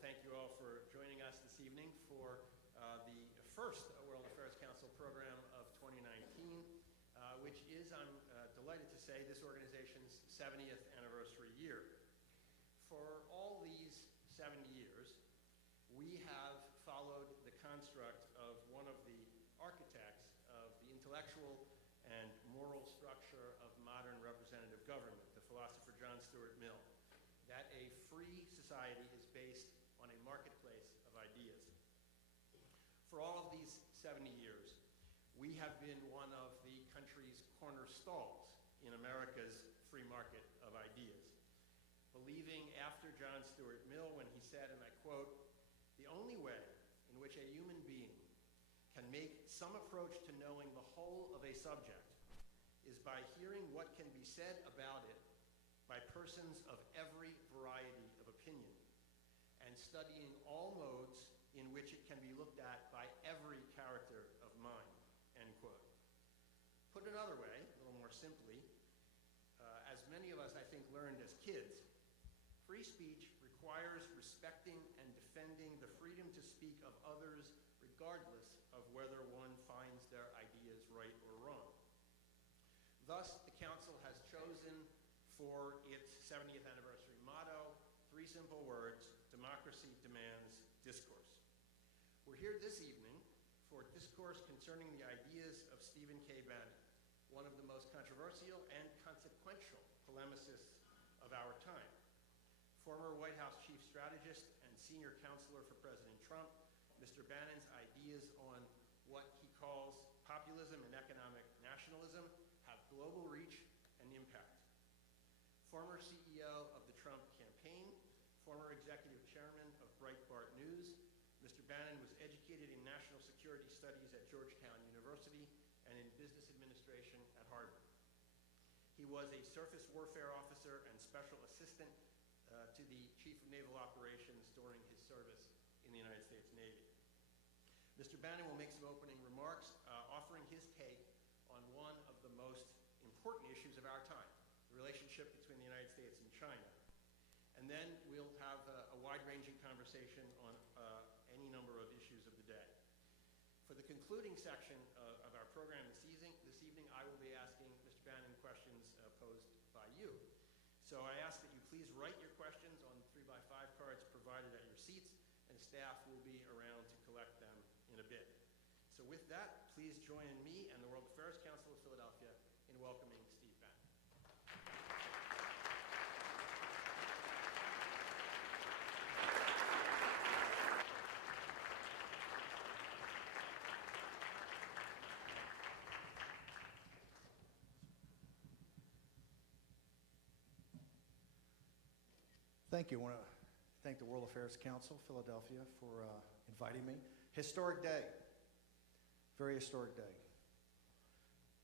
thank you all for joining us this evening for the first World Affairs Council program of 2019, which is, I'm delighted to say, this organization's 70th anniversary year. For all these 70 years, we have followed the construct of one of the architects of the intellectual and moral structure of modern representative government, the philosopher John Stuart Mill, that a free society is based on a marketplace of ideas. For all of these 70 years, we have been one of the country's corner stalls in America's free market of ideas, believing after John Stuart Mill when he said, and I quote, "The only way in which a human being can make some approach to knowing the whole of a subject is by hearing what can be said about it by persons of every variety of opinion, and studying all modes in which it can be looked at by every character of mind," end quote. Put another way, a little more simply, as many of us, I think, learned as kids, free speech requires respecting and defending the freedom to speak of others regardless of whether one finds their ideas right or wrong. Thus, the Council has chosen for its 70th anniversary motto, three simple words: democracy demands discourse. We're here this evening for discourse concerning the ideas of Stephen K. Bannon, one of the most controversial and consequential polemicists of our time. Former White House Chief Strategist and Senior Counselor for President Trump, Mr. Bannon's ideas on what he calls populism and economic nationalism have global reach and impact. Former CEO of the Trump campaign, former executive chairman of Breitbart News, Mr. Bannon was educated in national security studies at Georgetown University and in business administration at Harvard. He was a surface warfare officer and special assistant to the Chief of Naval Operations during his service in the United States Navy. Mr. Bannon will make some opening remarks, offering his take on one of the most important issues of our time, the relationship between the United States and China. And then we'll have a wide-ranging conversation on any number of issues of the day. For the concluding section of our program this evening, I will be asking Mr. Bannon questions posed by you. So I ask that you please write your questions on 3x5 cards provided at your seats, and staff will be around to collect them in a bit. So with that, please join me and the World Affairs Council of Philadelphia in welcoming Steve Bannon. Thank you. I want to thank the World Affairs Council, Philadelphia, for inviting me. Historic day. Very historic day.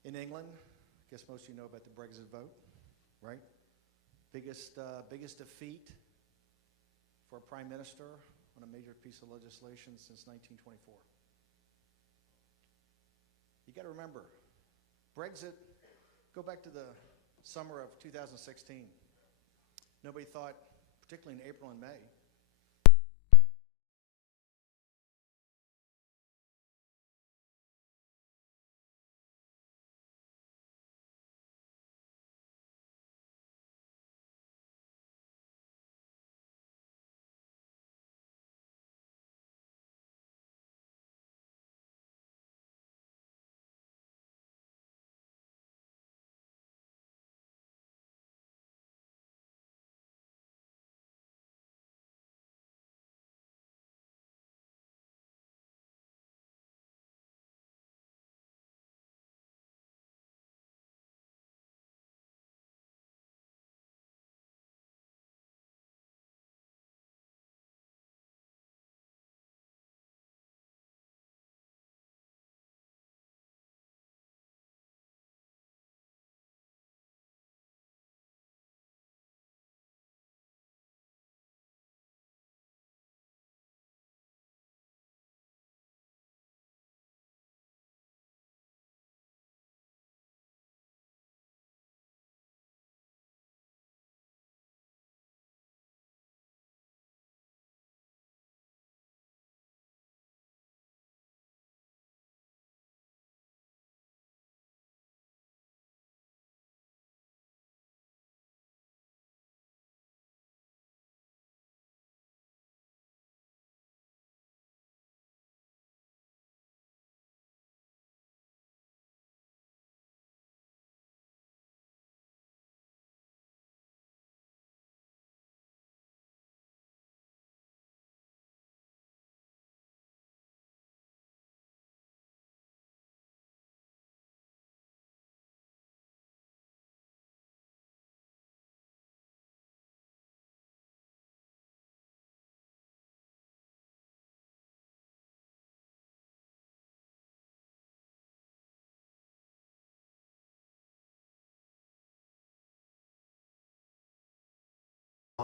In England, I guess most of you know about the Brexit vote, right? Biggest defeat for a prime minister on a major piece of legislation since 1924. You got to remember, Brexit, go back to the summer of 2016. Nobody thought, particularly in April and May,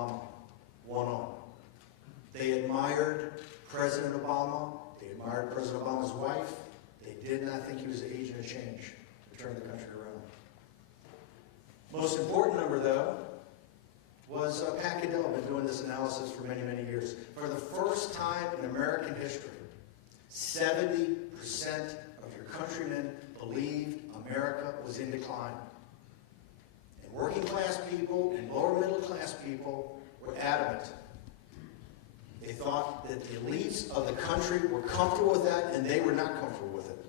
Obama won on. They admired President Obama. They admired President Obama's wife. They did not think he was an agent of change to turn the country around. Most important number, though, was Pat Goodell. Been doing this analysis for many, many years. For the first time in American history, 70% of your countrymen believed America was in decline. And working class people and lower middle class people were adamant. They thought that the elites of the country were comfortable with that, and they were not comfortable with it.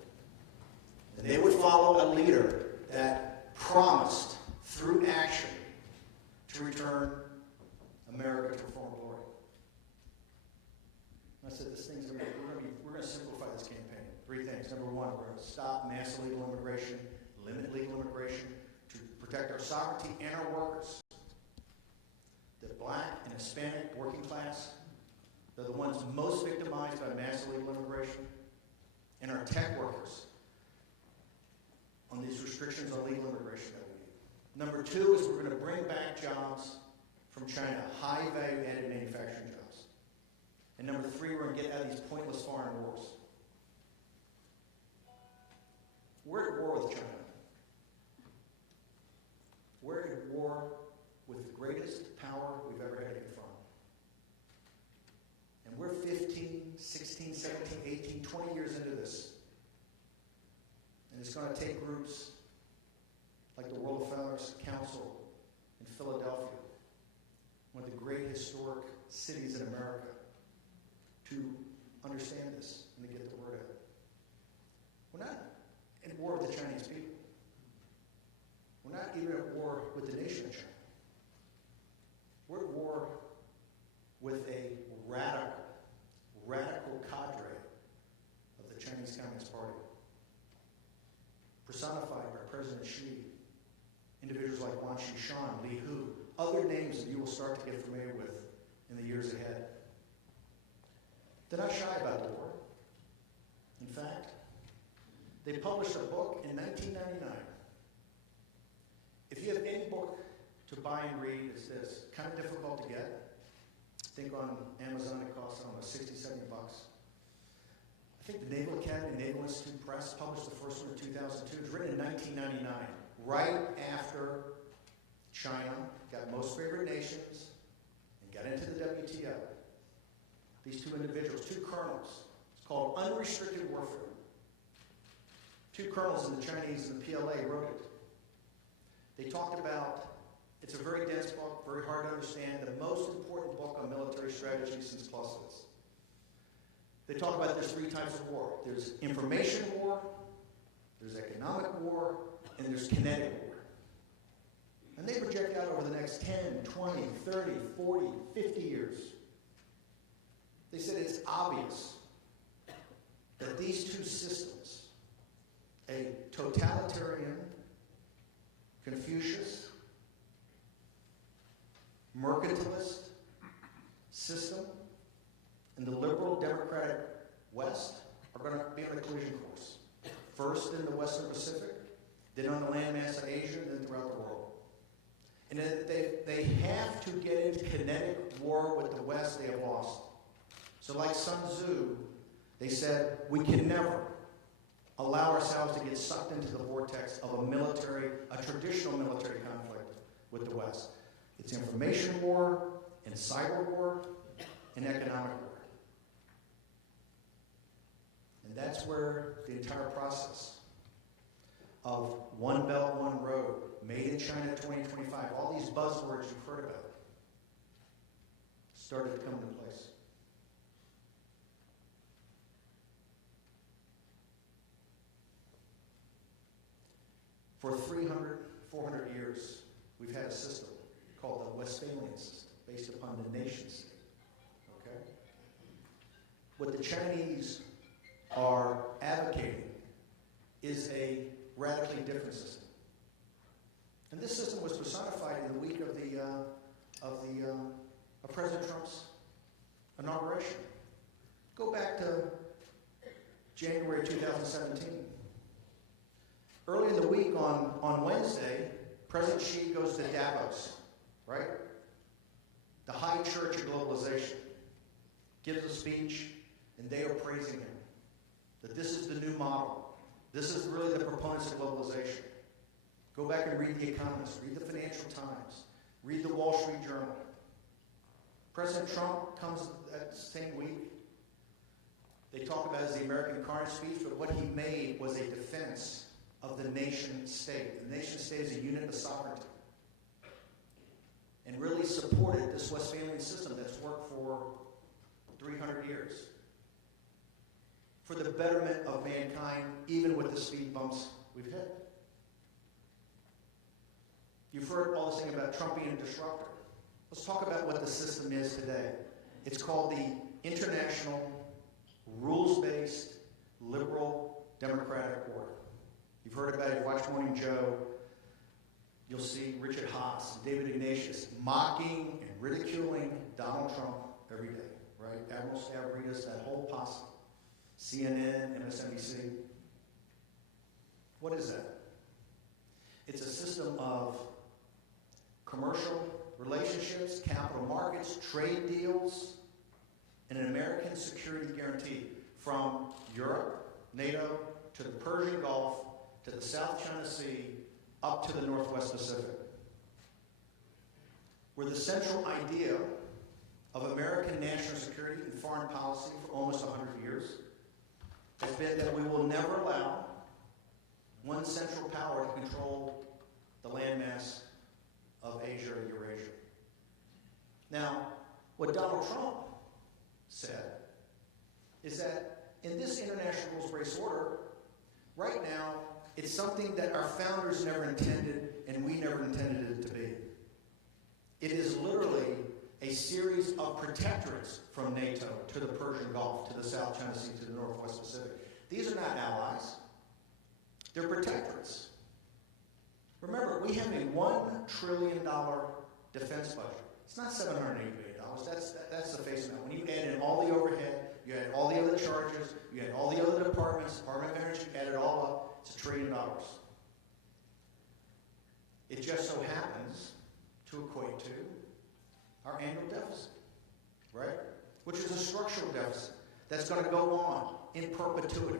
And they would follow a leader that promised, through action, to return America to former glory. And I said, we're going to simplify this campaign. 3 things. Number 1, we're going to stop mass illegal immigration, limit legal immigration, to protect our sovereignty and our workers. The black and Hispanic working class, they're the ones most victimized by mass illegal immigration, and our tech workers on these restrictions on legal immigration that we need. Number 2 is we're going to bring back jobs from China, high value added manufacturing jobs. And number 3, we're going to get out of these pointless foreign wars. We're at war with China. We're at war with the greatest power we've ever had to confront. And we're 15, 16, 17, 18, 20 years into this. And it's going to take groups like the World Affairs Council in Philadelphia, one of the great historic cities in America, to understand this and to get the word out. We're not at war with the Chinese people. We're not even at war with the nation of China. We're at war with a radical cadre of the Chinese Communist Party, personified by President Xi, individuals like Wang Qishan, Li Hu, other names that you will start to get familiar with in the years ahead. They're not shy about the war. In fact, they published a book in 1999. If you have any book to buy and read, it's this. Kind of difficult to get. I think on Amazon it costs, I don't know, 60, 70 bucks. I think the Naval Academy, Naval Institute Press published the first one in 2002. It was written in 1999, right after China got most favored nations and got into the WTO. These 2 individuals, 2 colonels, it's called Unrestricted Warfare. 2 colonels in the Chinese and the PLA wrote it. They talked about, it's a very dense book, very hard to understand, the most important book on military strategy since Clausewitz. They talk about there's 3 types of war. There's information war, there's economic war, and there's kinetic war. And they project out over the next 10, 20, 30, 40, 50 years. They said it's obvious that these 2 systems, a totalitarian Confucius, mercantilist system, and the liberal democratic West are going to be on a collision course. First in the Western Pacific, then on the landmass of Asia, and then throughout the world. And they have to get into kinetic war with the West they have lost. So like Sun Tzu, they said, we can never allow ourselves to get sucked into the vortex of a traditional military conflict with the West. It's information war, and cyber war, and economic war. And that's where the entire process of One Belt, One Road, Made in China 2025, all these buzzwords you've heard about, started to come into place. For 300, 400 years, we've had a system called the Westphalian system, based upon the nation state. Okay? What the Chinese are advocating is a radically different system. And this system was personified in the week of President Trump's inauguration. Go back to January 2017. Early in the week on Wednesday, President Xi goes to Davos, right? the high church of globalization, gives a speech, and they are praising him. That this is the new model. This is really the proponents of globalization. Go back and read The Economist, read the Financial Times, read the Wall Street Journal. President Trump comes that same week. They talk about it as the American Carnage speech, but what he made was a defense of the nation state. The nation state is a unit of sovereignty. And really supported this Westphalian system that's worked for 300 years. For the betterment of mankind, even with the speed bumps we've hit. You've heard all this thing about Trump being a disruptor. Let's talk about what the system is today. It's called the International Rules-Based Liberal Democratic Order. You've heard about it. You watch Morning Joe. You'll see Richard Haas and David Ignatius mocking and ridiculing Donald Trump every day, right? Admiral Stavridis, that whole posse. CNN, MSNBC. What is that? It's a system of commercial relationships, capital markets, trade deals, and an American security guarantee from Europe, NATO, to the Persian Gulf, to the South China Sea, up to the Northwest Pacific. Where the central idea of American national security and foreign policy for almost 100 years has been that we will never allow one central power to control the landmass of Asia or Eurasia. Now, what Donald Trump said is that in this international rules-based order, right now, it's something that our founders never intended and we never intended it to be. It is literally a series of protectorates from NATO to the Persian Gulf, to the South China Sea, to the Northwest Pacific. These are not allies. They're protectorates. Remember, we have a $1 trillion defense budget. It's not $780 billion. That's the face amount. When you add in all the overhead, you add all the other charges, you add all the other departments, Department of Energy, you add it all up, it's $1 trillion. It just so happens to equate to our annual deficit, right? Which is a structural deficit that's going to go on in perpetuity.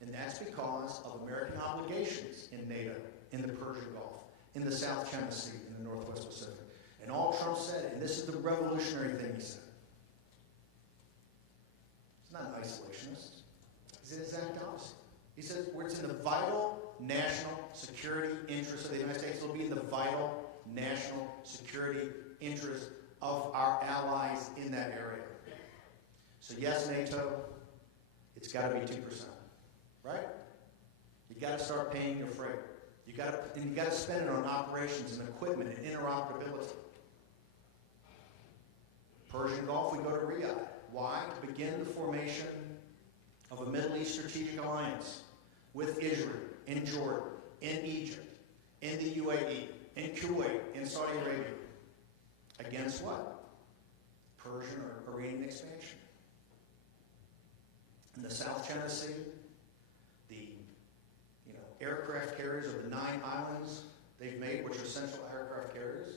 And that's because of American obligations in NATO, in the Persian Gulf, in the South China Sea, in the Northwest Pacific. And all Trump said, and this is the revolutionary thing he said, he's not an isolationist. He's the exact opposite. He says, where it's in the vital national security interest of the United States, it'll be in the vital national security interest of our allies in that area. So yes, NATO, it's got to be 2%, right? You got to start paying your freight. You got to spend it on operations and equipment and interoperability. Persian Gulf, we go to Riyadh. Why? To begin the formation of a Middle East strategic alliance with Israel, in Jordan, in Egypt, in the UAE, in Kuwait, in Saudi Arabia. Against what? Persian or Iranian expansion. In the South China Sea, the aircraft carriers of the 9 islands they've made, which are central aircraft carriers.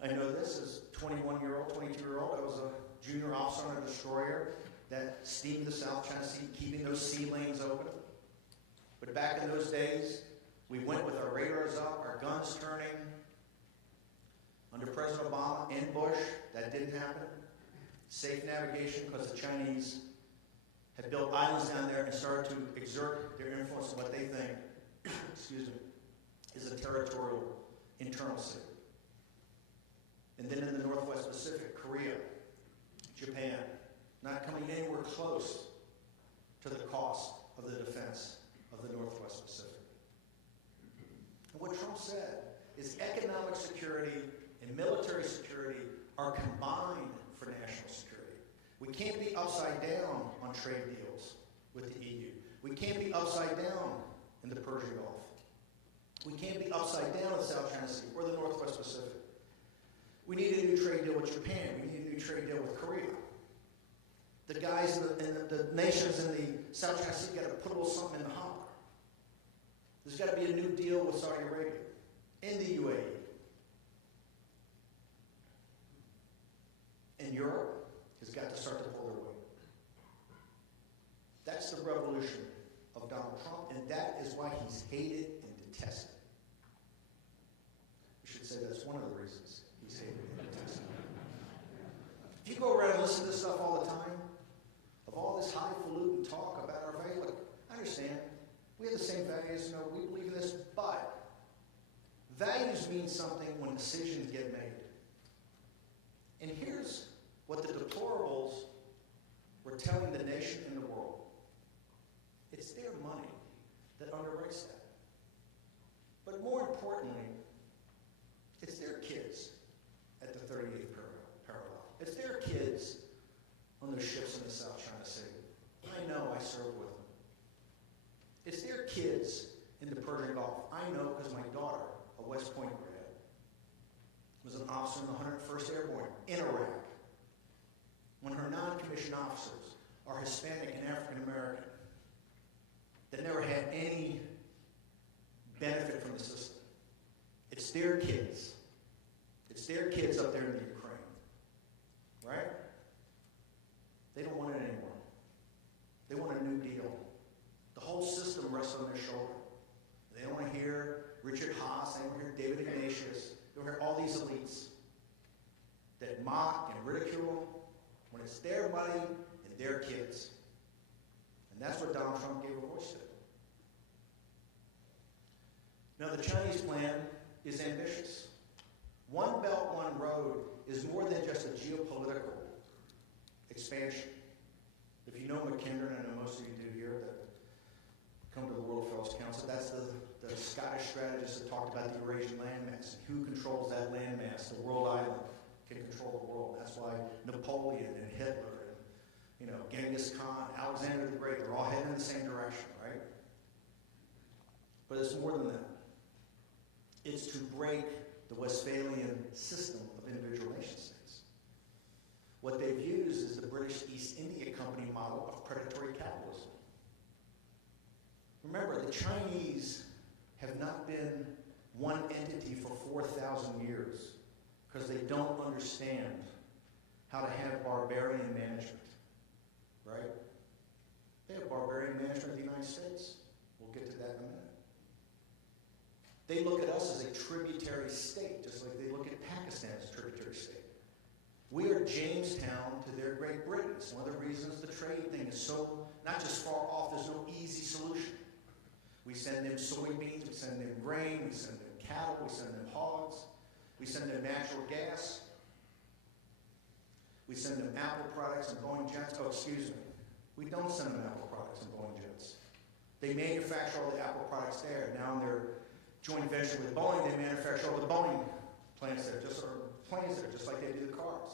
I know this as 21-year-old, 22-year-old. I was a junior officer on a destroyer that steamed the South China Sea, keeping those sea lanes open. But back in those days, we went with our radars up, our guns turning. Under President Obama and Bush, that didn't happen. Safe navigation because the Chinese had built islands down there and started to exert their influence on what they think, is a territorial internal sea. And then in the Northwest Pacific, Korea, Japan, not coming anywhere close to the cost of the defense of the Northwest Pacific. And what Trump said is economic security and military security are combined for national security. We can't be upside down on trade deals with the EU. We can't be upside down in the Persian Gulf. We can't be upside down in the South China Sea or the Northwest Pacific. We need a new trade deal with Japan. We need a new trade deal with Korea. The guys in the nations in the South China Sea got to put a little something in the hopper. There's got to be a new deal with Saudi Arabia, in the UAE. Europe has got to start to pull their weight. That's the revolution of Donald Trump, and that is why he's hated and detested. We should say that's one of the reasons he's hated and detested. If you go around and listen to this stuff all the time, of all this highfalutin talk about our values, look, I understand, we have the same values, we believe in this, but values mean something when decisions get made. And here's what the deplorables were telling the nation and the world. It's their money that underwrites that. But more importantly, it's their kids at the 38th parallel. It's their kids on those ships in the South China Sea. I know, I served with them. It's their kids in the Persian Gulf. I know because my daughter, a West Point grad, was an officer in the 101st Airborne in Iraq. When her non-commissioned officers are Hispanic and African American, that never had any benefit from the system. It's their kids. It's their kids up there in the Ukraine. Right? They don't want it anymore. They want a new deal. The whole system rests on their shoulder. They don't want to hear Richard Haas. They don't want to hear David Ignatius. They don't hear all these elites that mock and ridicule when it's their money and their kids. And that's what Donald Trump gave a voice to. Now, the Chinese plan is ambitious. One Belt, One Road is more than just a geopolitical expansion. If you know McKendron, I know most of you do here that come to the World Affairs Council, that's the Scottish strategist that talked about the Eurasian landmass. Who controls that landmass? The world island can control the world. That's why Napoleon and Hitler and Genghis Khan, Alexander the Great, they're all heading in the same direction, right? But it's more than that. It's to break the Westphalian system of individual nation states. What they've used is the British East India Company model of predatory capitalism. Remember, the Chinese have not been one entity for 4,000 years because they don't understand how to have barbarian management, right? They have barbarian management of the United States. We'll get to that in a minute. They look at us as a tributary state, just like they look at Pakistan as a tributary state. We are Jamestown to their Great Britain. It's one of the reasons the trade thing is so, not just far off, there's no easy solution. We send them soybeans, we send them grain, we send them cattle, we send them hogs, we send them natural gas, we send them Apple products and Boeing jets. Oh, excuse me. We don't send them Apple products and Boeing jets. They manufacture all the Apple products there. Now in their joint venture with Boeing, they manufacture all the Boeing planes there, just like they do the cars.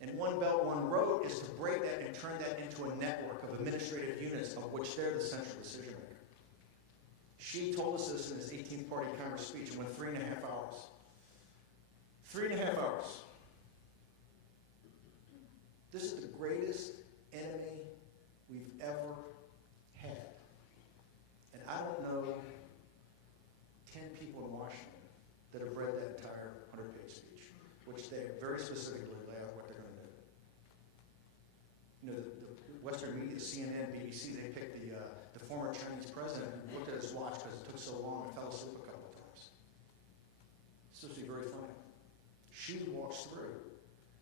And One Belt, One Road is to break that and turn that into a network of administrative units of which they're the central decision maker. Xi told us this in his 18th Party Congress speech. It went 3.5 hours. 3.5 hours. This is the greatest enemy we've ever had. And I don't know 10 people in Washington that have read that entire 100-page speech, which they very specifically lay out what they're going to do. The Western media, CNN, BBC, they picked the former Chinese president and looked at his watch because it took so long and fell asleep a couple of times. It's supposed to be very funny. Xi walks through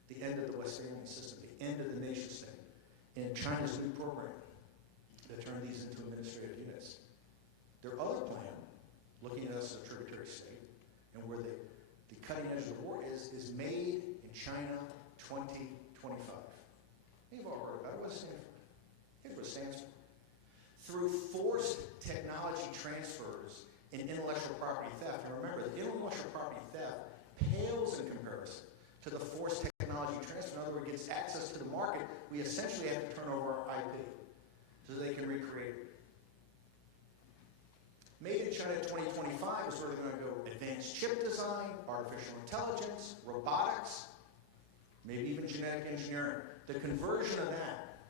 the end of the Westphalian system, the end of the nation state, in China's new program to turn these into administrative units. Their other plan, looking at us as a tributary state, and where the cutting edge of the war is made in China 2025. You've all heard about it. What does it stand for? Here's what it stands for. Through forced technology transfers and intellectual property theft, and remember, the intellectual property theft pales in comparison to the forced technology transfer. In other words, gets access to the market, we essentially have to turn over our IP so they can recreate it. Made in China 2025 is where they're going to go advanced chip design, artificial intelligence, robotics, maybe even genetic engineering. The conversion of that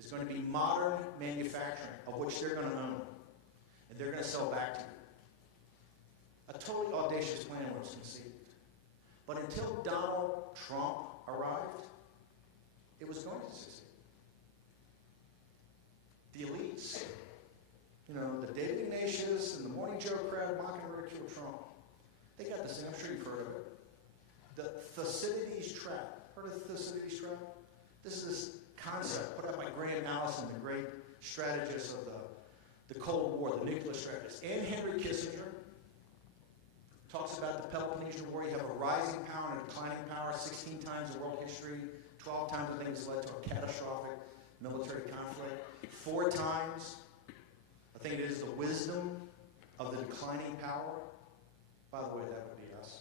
is going to be modern manufacturing, of which they're going to own, and they're going to sell back to you. A totally audacious plan was conceived. But until Donald Trump arrived, it was going to succeed. The elites, the David Ignatius and the Morning Joe crowd mocking and ridicule Trump, they got this thing. I'm sure you've heard of it. The Thucydides trap. Heard of the Thucydides trap? This is this concept put out by Graham Allison, the great strategist of the Cold War, the nuclear strategist. And Henry Kissinger talks about the Peloponnesian War. You have a rising power and a declining power, 16 times in world history, 12 times I think it's led to a catastrophic military conflict. 4 times, I think it is the wisdom of the declining power. By the way, that would be us.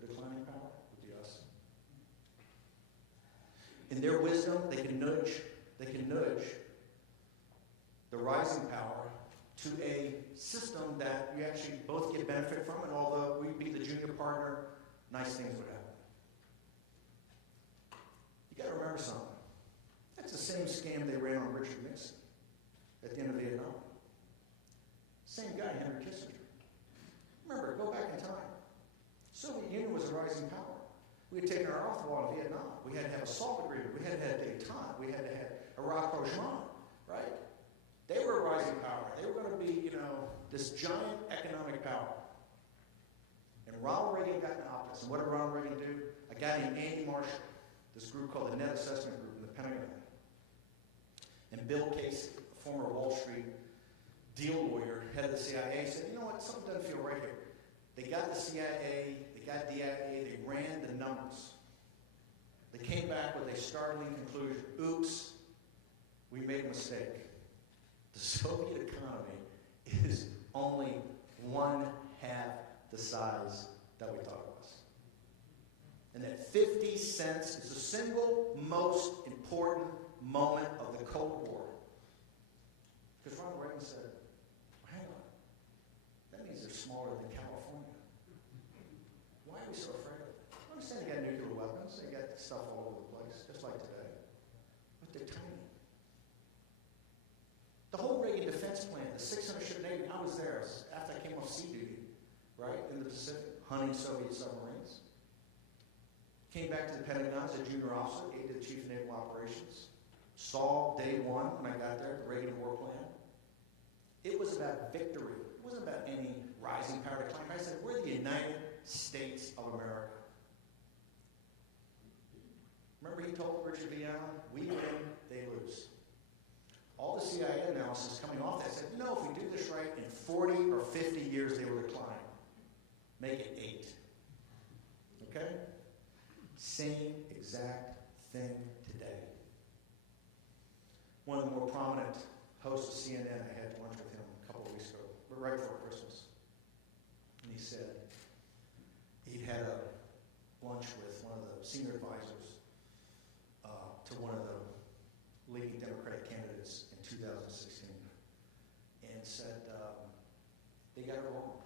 The declining power would be us. In their wisdom, they can nudge the rising power to a system that you actually both get benefit from, and although we'd be the junior partner, nice things would happen. You got to remember something. That's the same scam they ran on Richard Nixon at the end of Vietnam. Same guy, Henry Kissinger. Remember, go back in time. Soviet Union was a rising power. We had taken our oath wall in Vietnam. We had to have a SALT agreement. We had to have Dayton. We had to have a rapprochement, right? They were a rising power. They were going to be, this giant economic power. And Ronald Reagan got in optics. And what did Ronald Reagan do? A guy named Andy Marshall, this group called the Net Assessment Group in the Pentagon. And Bill Casey, a former Wall Street deal lawyer, head of the CIA, said, you know what, something doesn't feel right here. They got the CIA, they got DIA, they ran the numbers. They came back with a startling conclusion. Oops, we made a mistake. The Soviet economy is only 1/2 the size that we thought it was. And that 50 cents is the single most important moment of the Cold War. Because Ronald Reagan said, hang on, that means they're smaller than California. Why are we so afraid of it? I understand they got nuclear weapons, they got stuff all over the place, just like today. But they're tiny. The whole Reagan defense plan, the 600-ship Navy, I was there after I came off sea duty, right, in the Pacific, hunting Soviet submarines. Came back to the Pentagon as a junior officer, aide to the Chief of Naval Operations. Saw day one when I got there, the Reagan War Plan. It was about victory. It wasn't about any rising power decline. I said, we're the United States of America. Remember he told Richard V. Allen, we win, they lose. All the CIA analysis coming off that said, no, if we do this right, in 40 or 50 years they will decline. Make it 8. Okay? Same exact thing today. One of the more prominent hosts of CNN, I had lunch with him a couple of weeks ago, right before Christmas. And he said he'd had a lunch with one of the senior advisors to one of the leading Democratic candidates in 2016, and said they got it wrong.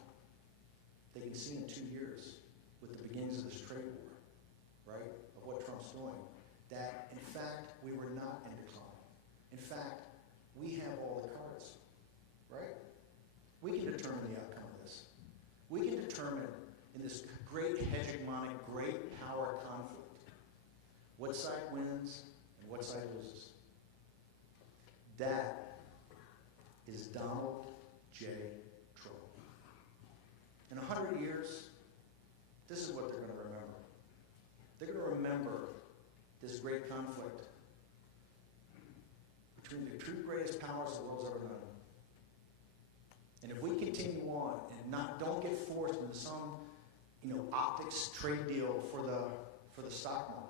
They can see in 2 years, with the beginnings of this trade war, right, of what Trump's doing, that in fact we were not in decline. In fact, we have all the cards, right? We can determine the outcome of this. We can determine in this great hegemonic, great power conflict, what side wins and what side loses. That is Donald J. Trump. In 100 years, this is what they're going to remember. They're going to remember this great conflict between the two greatest powers the world's ever known. And if we continue on and don't get forced into some, optics trade deal for the stock market,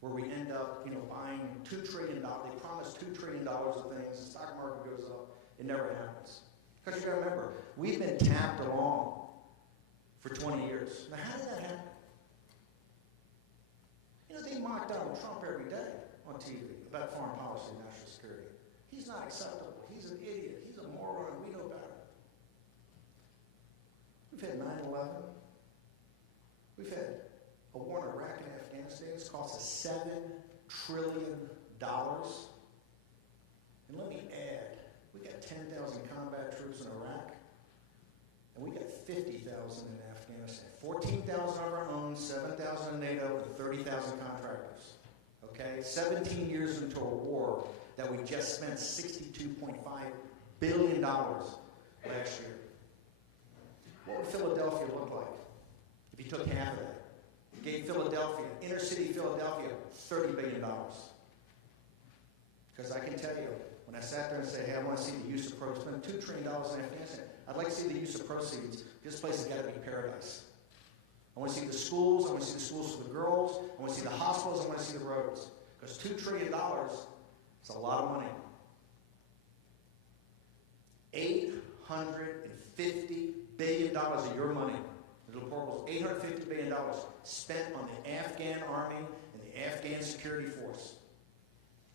where we end up, buying $2 trillion. They promise $2 trillion of things. The stock market goes up. It never happens. Because you got to remember, we've been tapped along for 20 years. Now, how did that happen? They mock Donald Trump every day on TV about foreign policy and national security. He's not acceptable. He's an idiot. He's a moron. We know better. We've had 9/11. We've had a war in Iraq and Afghanistan. It's cost us $7 trillion. And let me add, we got 10,000 combat troops in Iraq And we got 50,000 in Afghanistan. 14,000 of our own, 7,000 in NATO, and 30,000 contractors. Okay? 17 years into a war that we just spent $62.5 billion last year. What would Philadelphia look like if you took half of that? Gave Philadelphia, inner city Philadelphia, $30 billion. Because I can tell you, when I sat there and say, hey, I want to see the use of proceeds, spend $2 trillion in Afghanistan, I'd like to see the use of proceeds. This place has got to be paradise. I want to see the schools, I want to see the schools for the girls, I want to see the hospitals, I want to see the roads. Because $2 trillion is a lot of money. $850 billion of your money, the deplorables, $850 billion spent on the Afghan army and the Afghan security force.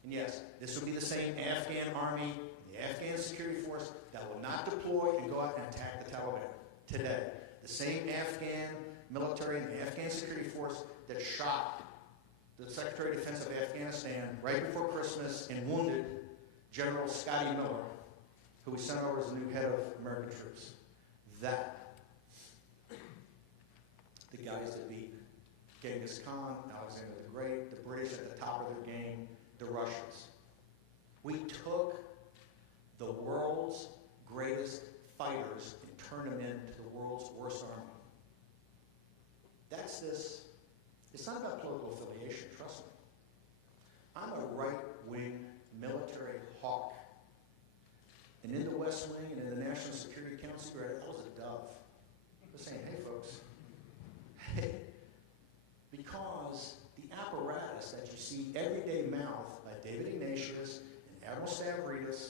And yes, this will be the same Afghan army and the Afghan security force that will not deploy and go out and attack the Taliban today. The same Afghan military and the Afghan security force that shot the Secretary of Defense of Afghanistan right before Christmas and wounded General Scotty Miller, who was sent over as the new head of American troops. That. The guys that beat Genghis Khan, Alexander the Great, the British at the top of their game, the Russians. We took the world's greatest fighters and turned them into the world's worst army. That's this. It's not about political affiliation, trust me. I'm a right-wing military hawk. And in the West Wing and in the National Security Council, I was a dove. I was saying, hey, folks, hey, because the apparatus that you see everyday mouth by David Ignatius and Admiral Stavridis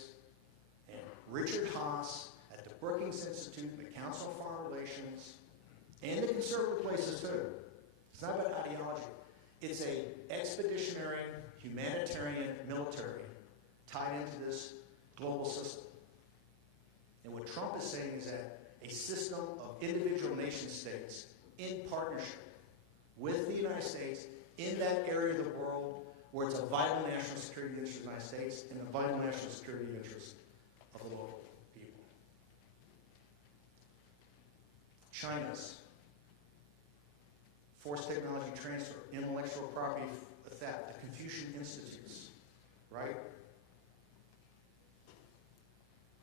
and Richard Haas at the Brookings Institute and the Council on Foreign Relations and the conservative places too. It's not about ideology. It's a expeditionary, humanitarian military tied into this global system. And what Trump is saying is that a system of individual nation states in partnership with the United States in that area of the world where it's a vital national security interest of the United States and a vital national security interest of the local people. China's forced technology transfer, intellectual property theft, the Confucian Institutes, right?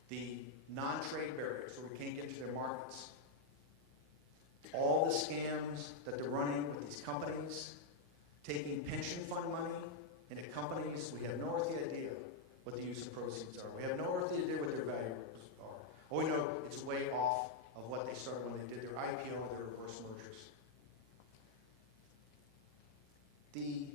The non-trade barriers where we can't get into their markets. All the scams that they're running with these companies, taking pension fund money into companies, we have no earthly idea what the use of proceeds are. We have no earthly idea what their values are. All we know it's way off of what they started when they did their IPO or their reverse mergers. The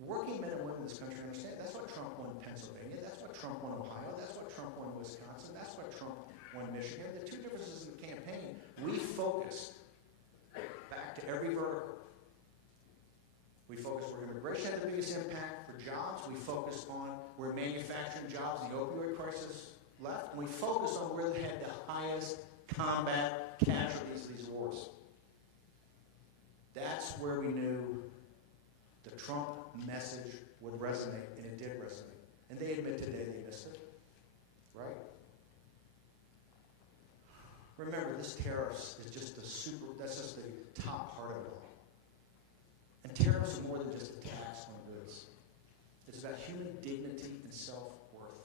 working men and women in this country understand that's what Trump won Pennsylvania, that's what Trump won Ohio, that's what Trump won Wisconsin, that's what Trump won Michigan. The two differences in the campaign, we focused back to every vertical. We focused where immigration had the biggest impact for jobs. We focused on where manufacturing jobs, the opioid crisis left. And we focused on where they had the highest combat casualties of these wars. That's where we knew the Trump message would resonate, and it did resonate. And they admit today they missed it, right? Remember, this tariffs is just that's just the top part of it all. And tariffs are more than just a tax on goods. It's about human dignity and self-worth.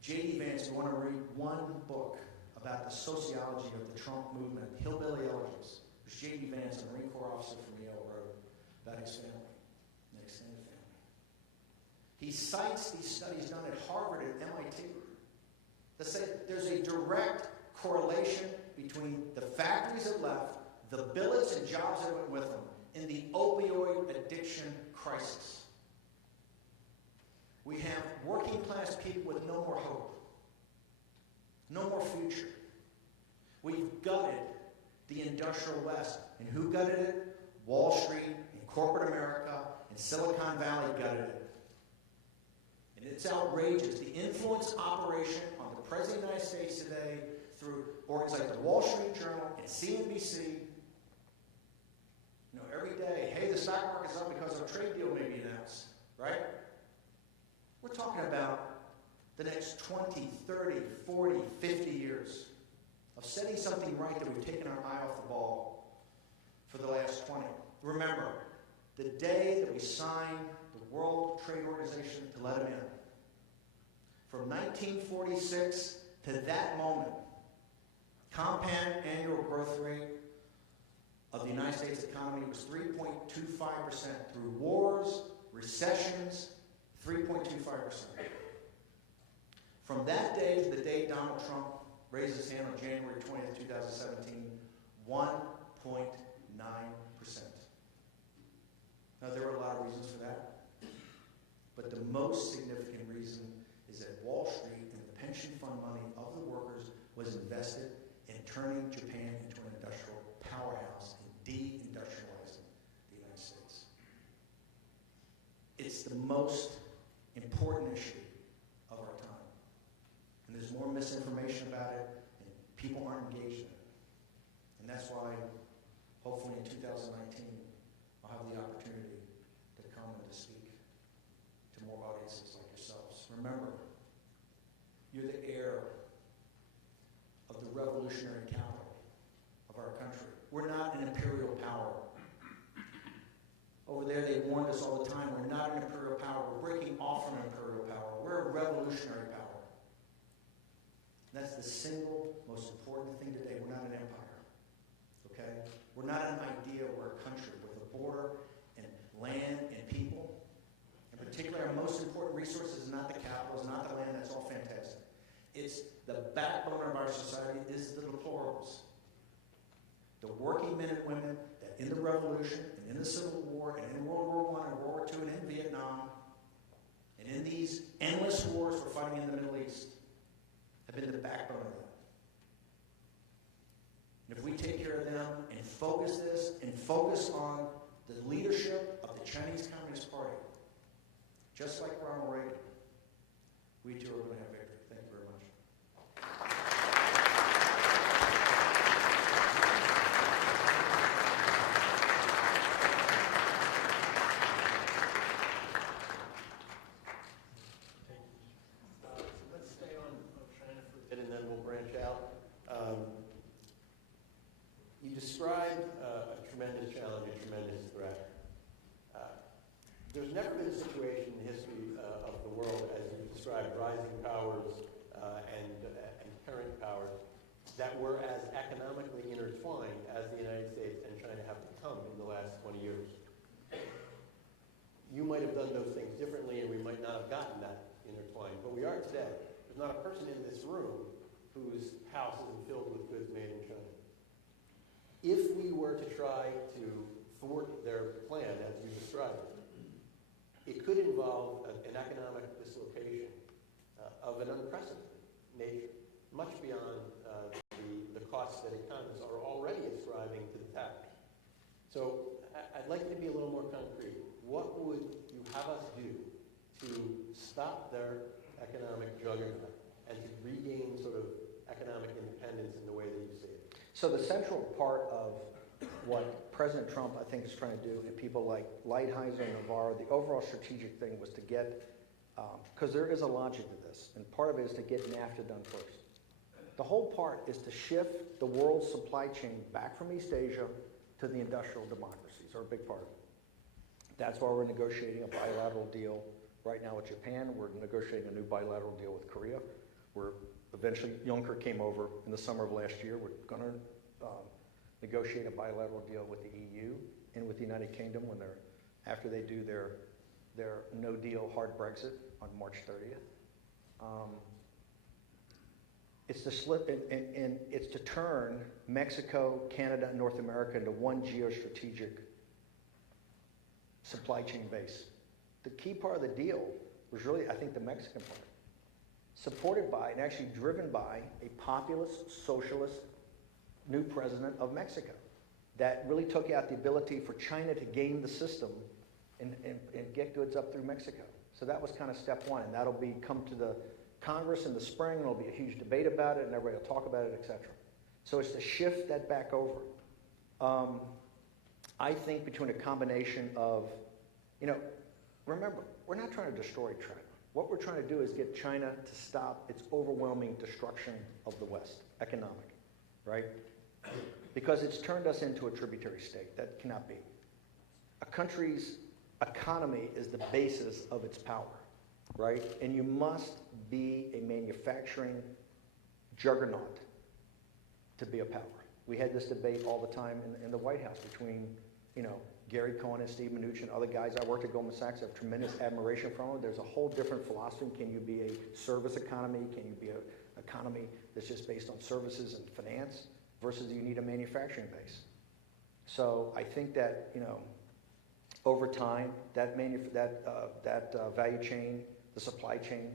J.D. Vance, you want to read one book about the sociology of the Trump movement, Hillbilly Elegies, which J.D. Vance, a Marine Corps officer from Yale, wrote about his family, and extended family. He cites these studies done at Harvard and MIT that say there's a direct correlation between the factories that left, the billets and jobs that went with them, and the opioid addiction crisis. We have working class people with no more hope, no more future. We've gutted the industrial West. And who gutted it? Wall Street and corporate America and Silicon Valley gutted it. And it's outrageous. The influence operation on the President of the United States today through organs like the Wall Street Journal and CNBC. You know, every day, hey, the stock market's up because a trade deal may be announced, right? We're talking about the next 20, 30, 40, 50 years of setting something right that we've taken our eye off the ball for the last 20. Remember, the day that we signed the World Trade Organization to let them in, from 1946 to that moment, compound annual growth rate of the United States economy was 3.25%. Through wars, recessions, 3.25%. From that day to the day Donald Trump raised his hand on January 20th, 2017, 1.9%. Now, there were a lot of reasons for that, but the most significant reason is that Wall Street and the pension fund money of the workers was invested in turning Japan into an industrial powerhouse and de-industrializing the United States. It's the most important issue of our time. And there's more misinformation about it, and people aren't engaged in it. And that's why, hopefully in 2019, I'll have the opportunity to come and to speak to more audiences like yourselves. Remember, you're the heir of the revolutionary capital of our country. We're not an imperial power. Over there, they warned us all the time, we're not an imperial power. We're breaking off from imperial power. We're a revolutionary power. That's the single most important thing today. We're not an empire, okay? We're not an idea, we're a country with a border and land and people. In particular, our most important resource is not the capital, is not the land, that's all fantastic. It's the backbone of our society is the deplorables. The working men and women that in the Revolution and in the Civil War and in World War I and World War II and in Vietnam and in these endless wars we're fighting in the Middle East have been the backbone of that. And if we take care of them and focus this and focus on the leadership of the Chinese Communist Party, just like Ronald Reagan, we too are going to have victory. Thank you very much. So let's stay on China for a bit and then we'll branch out. You described a tremendous challenge, a tremendous threat. There's never been a situation in the history of the world, as you described, rising powers and current powers, that were as economically intertwined as the United States and China have become in the last 20 years. You might have done those things differently and we might not have gotten that intertwined, but we are today. There's not a person in this room whose house isn't filled with goods made in China. If we were to try to thwart their plan, as you described, it could involve an economic dislocation of an unprecedented nature, much beyond the costs that economists are already ascribing to the tax. So I'd like you to be a little more concrete. What would you have us do to stop their economic juggernaut and to regain sort of economic independence in the way that you see it? So the central part of what President Trump, I think, is trying to do, and people like Lighthizer and Navarro, the overall strategic thing was to get, because there is a logic to this, and part of it is to get NAFTA done first. The whole part is to shift the world's supply chain back from East Asia to the industrial democracies, are a big part of it. That's why we're negotiating a bilateral deal right now with Japan. We're negotiating a new bilateral deal with Korea. We're eventually, Juncker came over in the summer of last year. We're going to negotiate a bilateral deal with the EU and with the United Kingdom when after they do their no-deal hard Brexit on March 30th. It's to slip and it's to turn Mexico, Canada, and North America into one geostrategic supply chain base. The key part of the deal was really, I think, the Mexican part, supported by and actually driven by a populist, socialist new president of Mexico that really took out the ability for China to game the system and get goods up through Mexico. So that was kind of step one, and that'll come to the Congress in the spring, and there'll be a huge debate about it, and everybody will talk about it, etc. So it's to shift that back over. I think between a combination of, remember, we're not trying to destroy China. What we're trying to do is get China to stop its overwhelming destruction of the West, economic. right? Because it's turned us into a tributary state. That cannot be. A country's economy is the basis of its power, right? And you must be a manufacturing juggernaut to be a power. We had this debate all the time in the White House between, Gary Cohn and Steve Mnuchin, other guys. I worked at Goldman Sachs. I have tremendous admiration for them. There's a whole different philosophy. Can you be a service economy? Can you be an economy that's just based on services and finance versus you need a manufacturing base? So I think that, over time, that value chain, the supply chain,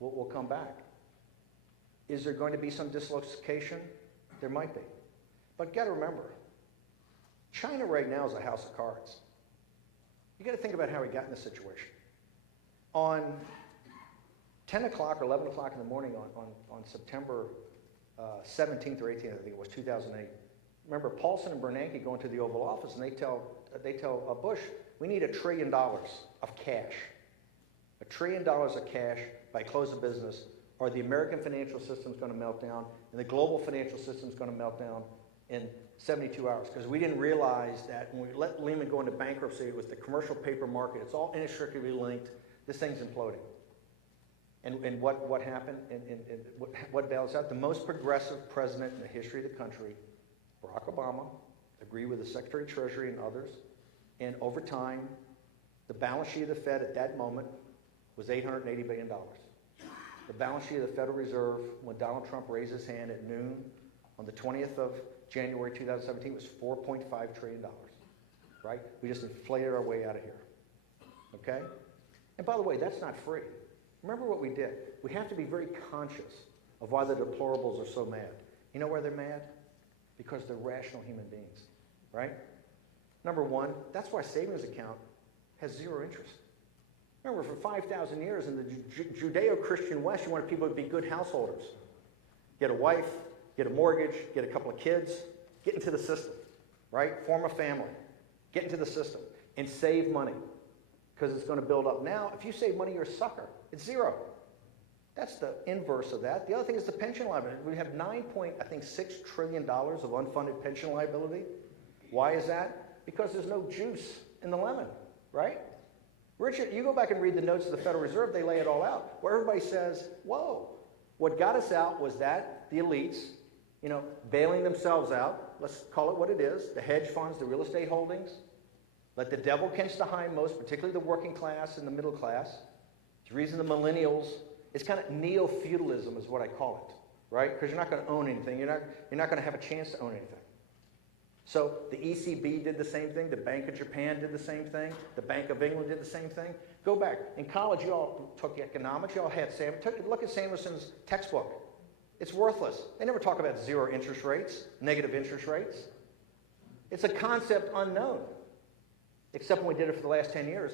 will come back. Is there going to be some dislocation? There might be. But you got to remember, China right now is a house of cards. You got to think about how we got in this situation. On 10 o'clock or 11 o'clock in the morning on September 17th or 18th, I think it was, 2008, remember Paulson and Bernanke go into the Oval Office and they tell Bush, we need $1 trillion of cash. $1 trillion of cash by close of business, or the American financial system is going to melt down and the global financial system is going to melt down in 72 hours. Because we didn't realize that when we let Lehman go into bankruptcy, it was the commercial paper market. It's all inextricably linked. This thing's imploding. And what happened and what bails out? The most progressive president in the history of the country, Barack Obama, agreed with the Secretary of Treasury and others. And over time, the balance sheet of the Fed at that moment was $880 billion. The balance sheet of the Federal Reserve, when Donald Trump raised his hand at noon on the 20th of January 2017, was $4.5 trillion, right? We just inflated our way out of here, okay? And by the way, that's not free. Remember what we did. We have to be very conscious of why the deplorables are so mad. You know why they're mad? Because they're rational human beings, right? Number one, that's why a savings account has zero interest. Remember, for 5,000 years in the Judeo-Christian West, you wanted people to be good householders. Get a wife, get a mortgage, get a couple of kids, get into the system, right? Form a family, get into the system, and save money because it's going to build up. Now, if you save money, you're a sucker. It's zero. That's the inverse of that. The other thing is the pension liability. We have $9.6 trillion of unfunded pension liability. Why is that? Because there's no juice in the lemon, right? Richard, you go back and read the notes of the Federal Reserve, they lay it all out, where everybody says, whoa, what got us out was that the elites, bailing themselves out, let's call it what it is, the hedge funds, the real estate holdings, let the devil catch the hindmost, particularly the working class and the middle class. It's the reason the millennials, it's kind of neo-feudalism is what I call it, right? Because you're not going to own anything. You're not going to have a chance to own anything. So the ECB did the same thing. The Bank of Japan did the same thing. The Bank of England did the same thing. Go back. In college, you all took economics. You all had look at Samuelson's textbook. It's worthless. They never talk about zero interest rates, negative interest rates. It's a concept unknown, except when we did it for the last 10 years.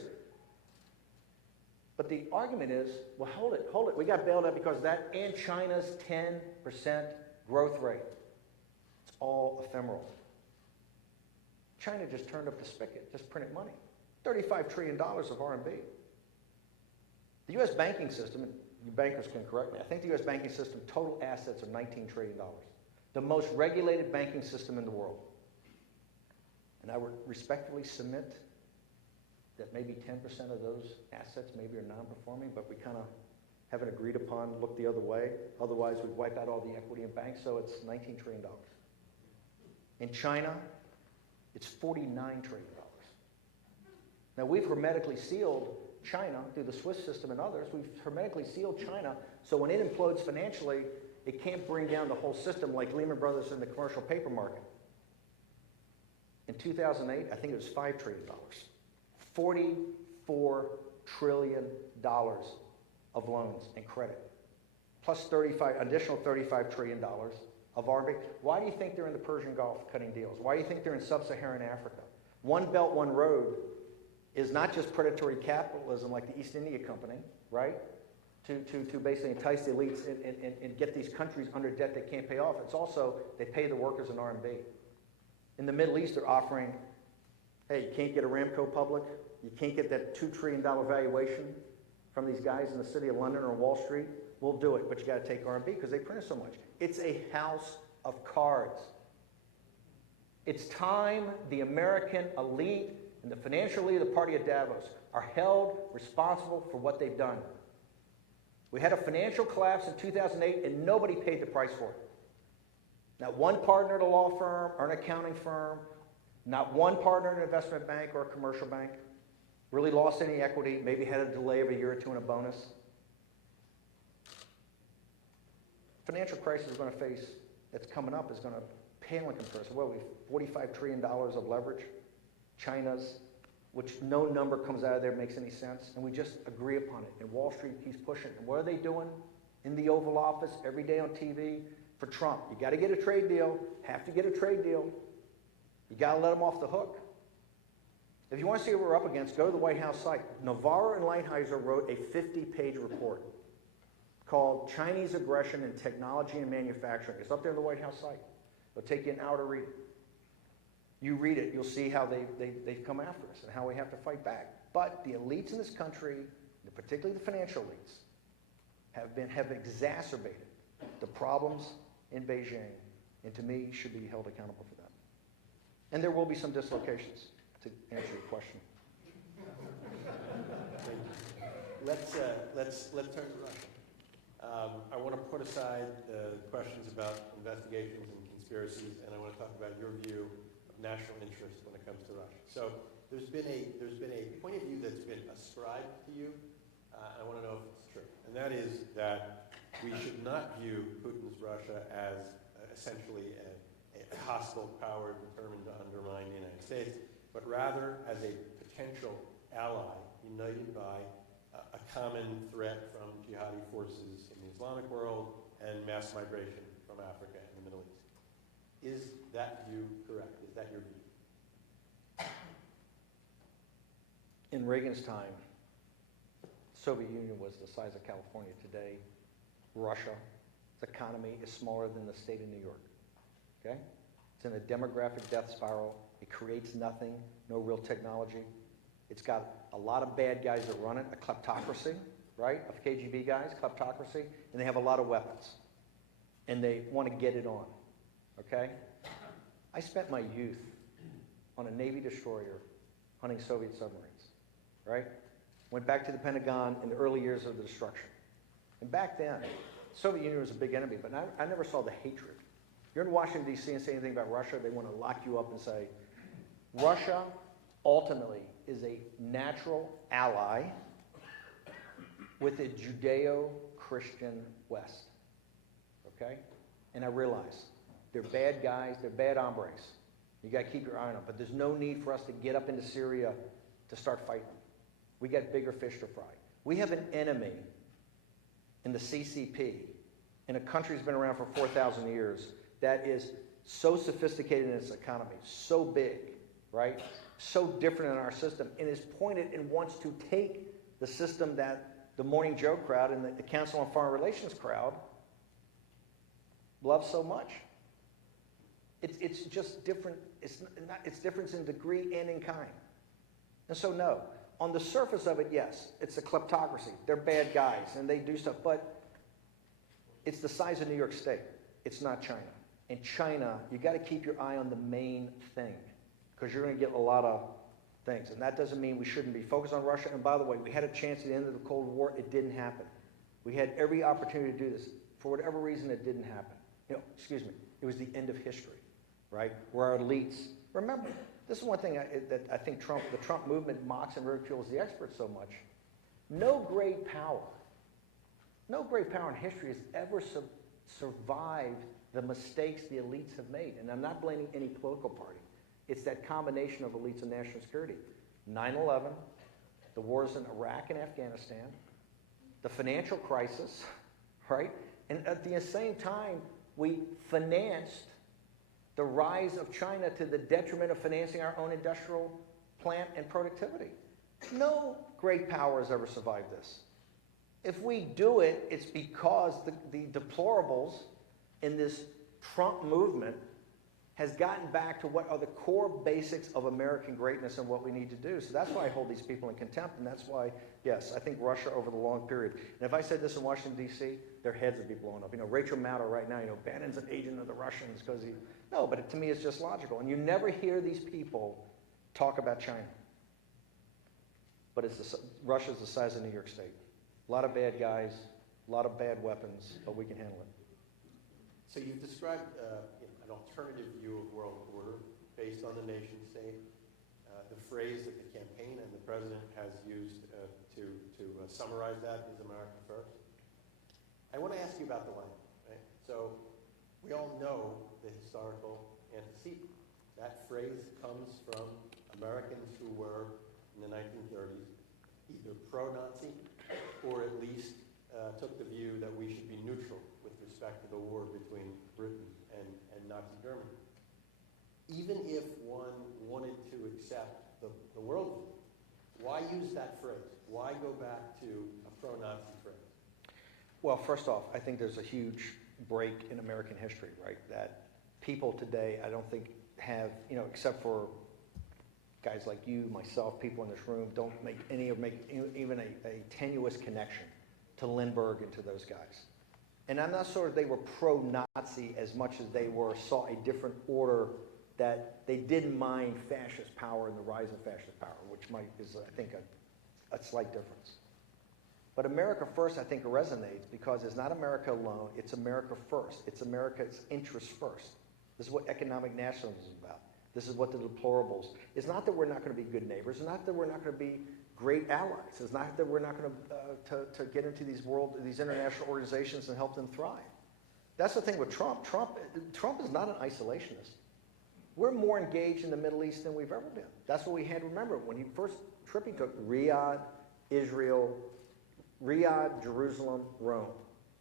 But the argument is, well, hold it. We got bailed out because of that and China's 10% growth rate. It's all ephemeral. China just turned up the spigot, just printed money. $35 trillion of RMB. The U.S. banking system, and you bankers can correct me, I think the U.S. banking system, total assets are $19 trillion. The most regulated banking system in the world. And I would respectfully submit that maybe 10% of those assets maybe are non-performing, but we kind of haven't agreed upon, look the other way. Otherwise, we'd wipe out all the equity in banks, so it's $19 trillion. In China, it's $49 trillion. Now, we've hermetically sealed China through the Swiss system and others. We've hermetically sealed China, so when it implodes financially, it can't bring down the whole system like Lehman Brothers in the commercial paper market. In 2008, I think it was $5 trillion. $44 trillion of loans and credit, plus additional $35 trillion of RMB. Why do you think they're in the Persian Gulf cutting deals? Why do you think they're in sub-Saharan Africa? One Belt, One Road is not just predatory capitalism like the East India Company, right? To basically entice the elites and get these countries under debt they can't pay off. It's also, they pay the workers in RMB. In the Middle East, they're offering, hey, you can't get Aramco public, you can't get that $2 trillion valuation from these guys in the city of London or Wall Street, we'll do it, but you got to take RMB because they print so much. It's a house of cards. It's time the American elite and the financial elite of the party of Davos are held responsible for what they've done. We had a financial collapse in 2008 and nobody paid the price for it. Not one partner at a law firm or an accounting firm, not one partner in an investment bank or a commercial bank really lost any equity, maybe had a delay of a year or two in a bonus. Financial crisis is going to face, that's coming up, is going to pale in comparison. Well, we have $45 trillion of leverage. China's, which no number comes out of there makes any sense, and we just agree upon it. And Wall Street keeps pushing. And what are they doing in the Oval Office every day on TV for Trump? You got to get a trade deal. Have to get a trade deal. You got to let them off the hook. If you want to see what we're up against, go to the White House site. Navarro and Lighthizer wrote a 50-page report called Chinese Aggression in Technology and Manufacturing. It's up there on the White House site. It'll take you an hour to read it. You read it, you'll see how they've come after us and how we have to fight back. But the elites in this country, particularly the financial elites, have exacerbated the problems in Beijing, and to me, should be held accountable for that. And there will be some dislocations, to answer your question. Let's turn to Russia. I want to put aside questions about investigations and conspiracies, and I want to talk about your view of national interest when it comes to Russia. So there's been a point of view that's been ascribed to you, and I want to know if it's true. And that is that we should not view Putin's Russia as essentially a hostile power determined to undermine the United States, but rather as a potential ally united by a common threat from jihadi forces in the Islamic world and mass migration from Africa and the Middle East. Is that view correct? Is that your view? In Reagan's time, the Soviet Union was the size of California today. Russia, its economy is smaller than the state of New York. Okay? It's in a demographic death spiral. It creates nothing, no real technology. It's got a lot of bad guys that run it, a kleptocracy, right, of KGB guys, kleptocracy, and they have a lot of weapons. And they want to get it on, okay? I spent my youth on a Navy destroyer hunting Soviet submarines, right? Went back to the Pentagon in the early years of the destruction. And back then, the Soviet Union was a big enemy, but I never saw the hatred. You're in Washington, D.C. and say anything about Russia, they want to lock you up and say, Russia ultimately is a natural ally with a Judeo-Christian West, okay? And I realize they're bad guys, they're bad hombres. You got to keep your eye on them, but there's no need for us to get up into Syria to start fighting. We got bigger fish to fry. We have an enemy in the CCP, in a country that's been around for 4,000 years, that is so sophisticated in its economy, so big, right? So different in our system, and is pointed and wants to take the system that the Morning Joe crowd and the Council on Foreign Relations crowd love so much. It's just different. It's difference in degree and in kind. And so no, on the surface of it, yes, it's a kleptocracy. They're bad guys and they do stuff, but it's the size of New York State. It's not China. And China, you got to keep your eye on the main thing, because you're going to get a lot of things. And that doesn't mean we shouldn't be focused on Russia. And by the way, we had a chance at the end of the Cold War. It didn't happen. We had every opportunity to do this. For whatever reason, it didn't happen. It was the end of history, right? Where our elites, remember, this is one thing that I think the Trump movement mocks and ridicules the experts so much. No great power in history has ever survived the mistakes the elites have made. And I'm not blaming any political party. It's that combination of elites and national security. 9/11, the wars in Iraq and Afghanistan, the financial crisis, right? And at the same time, we financed the rise of China to the detriment of financing our own industrial plant and productivity. No great power has ever survived this. If we do it, it's because the deplorables in this Trump movement has gotten back to what are the core basics of American greatness and what we need to do. So that's why I hold these people in contempt, and that's why, yes, I think Russia over the long period. And if I said this in Washington, D.C., their heads would be blown up. You know, Rachel Maddow right now, you know, Bannon's an agent of the Russians because he... No, but to me it's just logical. And you never hear these people talk about China. But Russia's the size of New York State. A lot of bad guys, a lot of bad weapons, but we can handle it. So you've described an alternative view of world order based on the nation state. The phrase that the campaign and the president has used to summarize that is America first. I want to ask you about the language. Right? So we all know the historical antecedent. That phrase comes from Americans who were, in the 1930s, either pro-Nazi or at least took the view that we should be neutral with respect to the war between Britain and Nazi Germany. Even if one wanted to accept the worldview, why use that phrase? Why go back to a pro-Nazi phrase? Well, first off, I think there's a huge break in American history, right? That people today, I don't think have, you know, except for guys like you, myself, people in this room, don't make even a tenuous connection to Lindbergh and to those guys. And I'm not sure they were pro-Nazi as much as they saw a different order, that they didn't mind fascist power and the rise of fascist power, which is, I think, a slight difference. But America first, I think, resonates because it's not America alone, it's America first. It's America's interests first. This is what economic nationalism is about. This is what the deplorables. It's not that we're not going to be good neighbors. It's not that we're not going to be great allies. It's not that we're not going to get into these international organizations and help them thrive. That's the thing with Trump. Trump is not an isolationist. We're more engaged in the Middle East than we've ever been. That's what we had to remember. When he first trip he took, Riyadh, Israel, Riyadh, Jerusalem, Rome,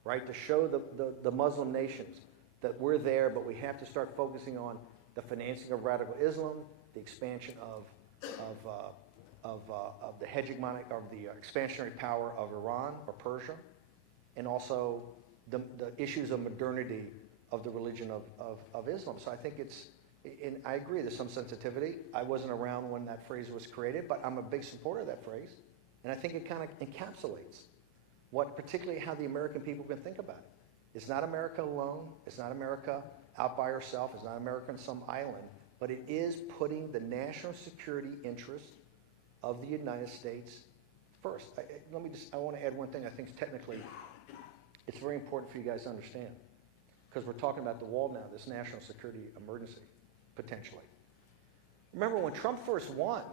right? To show the Muslim nations that we're there, but we have to start focusing on the financing of radical Islam, the expansion of the hegemonic, of the expansionary power of Iran or Persia, and also the issues of modernity of the religion of Islam. So I think and I agree, there's some sensitivity. I wasn't around when that phrase was created, but I'm a big supporter of that phrase. And I think it kind of encapsulates particularly how the American people can think about it. It's not America alone. It's not America out by herself. It's not America on some island. But it is putting the national security interests of the United States first. I want to add one thing I think technically it's very important for you guys to understand. Because we're talking about the wall now, this national security emergency, potentially. Remember when Trump first won,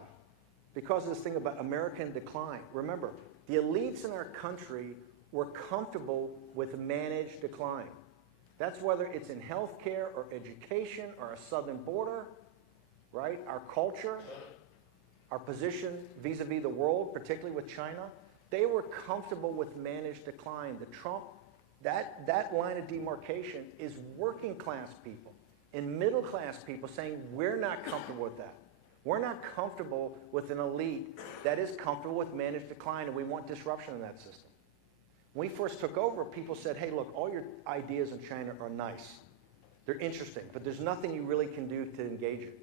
because of this thing about American decline, remember, the elites in our country were comfortable with managed decline. That's whether it's in healthcare or education or a southern border, right? Our culture, our position vis-a-vis the world, particularly with China, they were comfortable with managed decline. The Trump, that line of demarcation is working class people and middle class people saying, we're not comfortable with that. We're not comfortable with an elite that is comfortable with managed decline, and we want disruption in that system. When we first took over, people said, hey, look, all your ideas in China are nice. They're interesting, but there's nothing you really can do to engage it.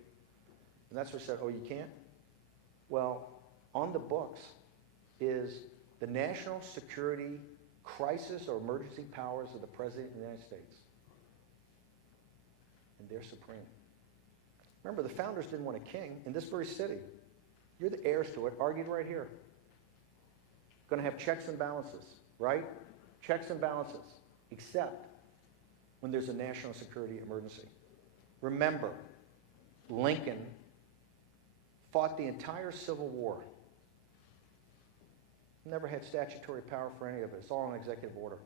And that's what we said, oh, you can't? Well, on the books is the national security crisis or emergency powers of the President of the United States. And they're supreme. Remember, the founders didn't want a king in this very city. You're the heirs to it, argued right here. Going to have checks and balances, right? Checks and balances, except when there's a national security emergency. Remember, Lincoln fought the entire Civil War. Never had statutory power for any of it. It's all on executive order.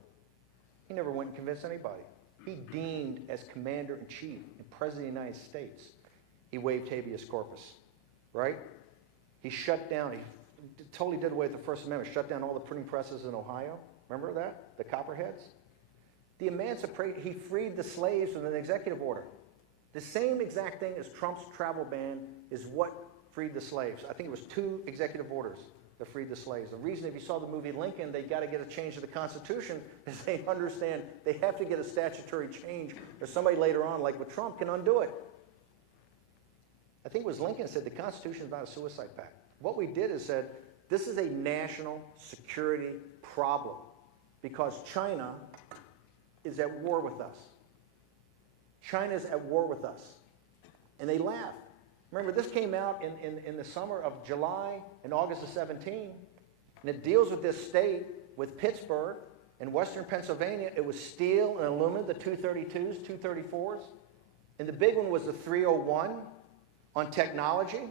He never went and convinced anybody. He deemed as commander-in-chief and president of the United States, he waived habeas corpus, right? He shut down, he totally did away with the First Amendment, shut down all the printing presses in Ohio. Remember that? The Copperheads? The emancipation, he freed the slaves with an executive order. The same exact thing as Trump's travel ban is what freed the slaves. I think it was 2 executive orders that freed the slaves. The reason, if you saw the movie Lincoln, they got to get a change to the Constitution is they understand they have to get a statutory change or somebody later on, like with Trump, can undo it. I think it was Lincoln said the Constitution is not a suicide pact. What we did is said, this is a national security problem because China is at war with us. China's at war with us. And they laugh. Remember, this came out in the summer of July and August of 17, and it deals with this state, with Pittsburgh and western Pennsylvania. It was steel and aluminum, the 232s, 234s. And the big one was the 301 on technology.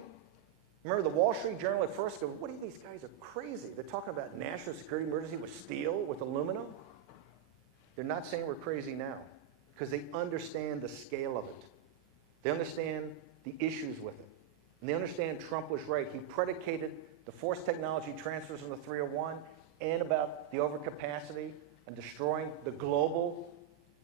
Remember, the Wall Street Journal at first go, what are these guys are crazy? They're talking about national security emergency with steel, with aluminum. They're not saying we're crazy now because they understand the scale of it. They understand the issues with it. And they understand Trump was right. He predicated the forced technology transfers on the 301 and about the overcapacity and destroying the global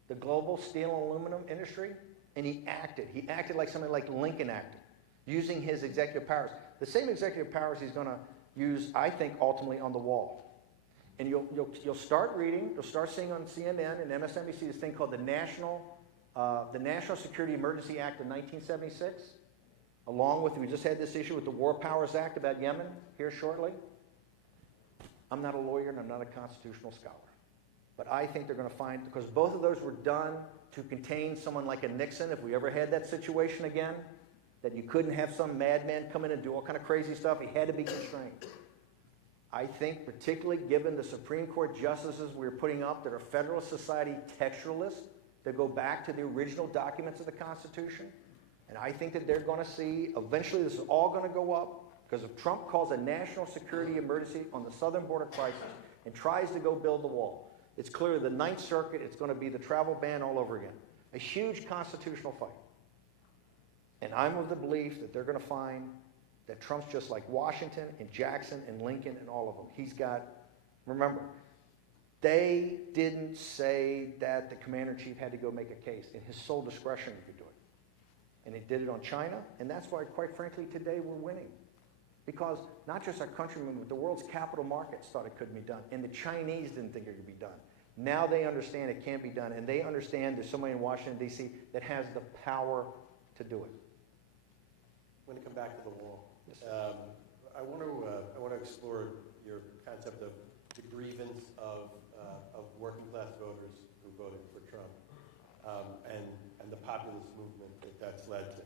steel and aluminum industry. And he acted. He acted like somebody like Lincoln acted, using his executive powers. The same executive powers he's going to use, I think, ultimately on the wall. And you'll start reading, you'll start seeing on CNN and MSNBC this thing called the National Security Emergency Act of 1976, along with, we just had this issue with the War Powers Act about Yemen here shortly. I'm not a lawyer and I'm not a constitutional scholar. But I think they're going to find, because both of those were done to contain someone like a Nixon, if we ever had that situation again, that you couldn't have some madman come in and do all kind of crazy stuff. He had to be constrained. I think particularly given the Supreme Court justices we're putting up that are Federalist Society textualists, that go back to the original documents of the Constitution, and I think that they're going to see, eventually this is all going to go up, because if Trump calls a national security emergency on the southern border crisis and tries to go build the wall, it's clear the Ninth Circuit, it's going to be the travel ban all over again. A huge constitutional fight. And I'm of the belief that they're going to find that Trump's just like Washington and Jackson and Lincoln and all of them. He's got, remember, they didn't say that the commander-in-chief had to go make a case. In his sole discretion, he could do it. And he did it on China, and that's why, quite frankly, today we're winning. Because not just our countrymen, but the world's capital markets thought it couldn't be done, and the Chinese didn't think it could be done. Now they understand it can't be done, and they understand there's somebody in Washington, D.C. that has the power to do it. I'm going to come back to the wall. Yes. I want to explore your concept of the grievance of working class voters who voted for Trump, and the populist movement that's led to.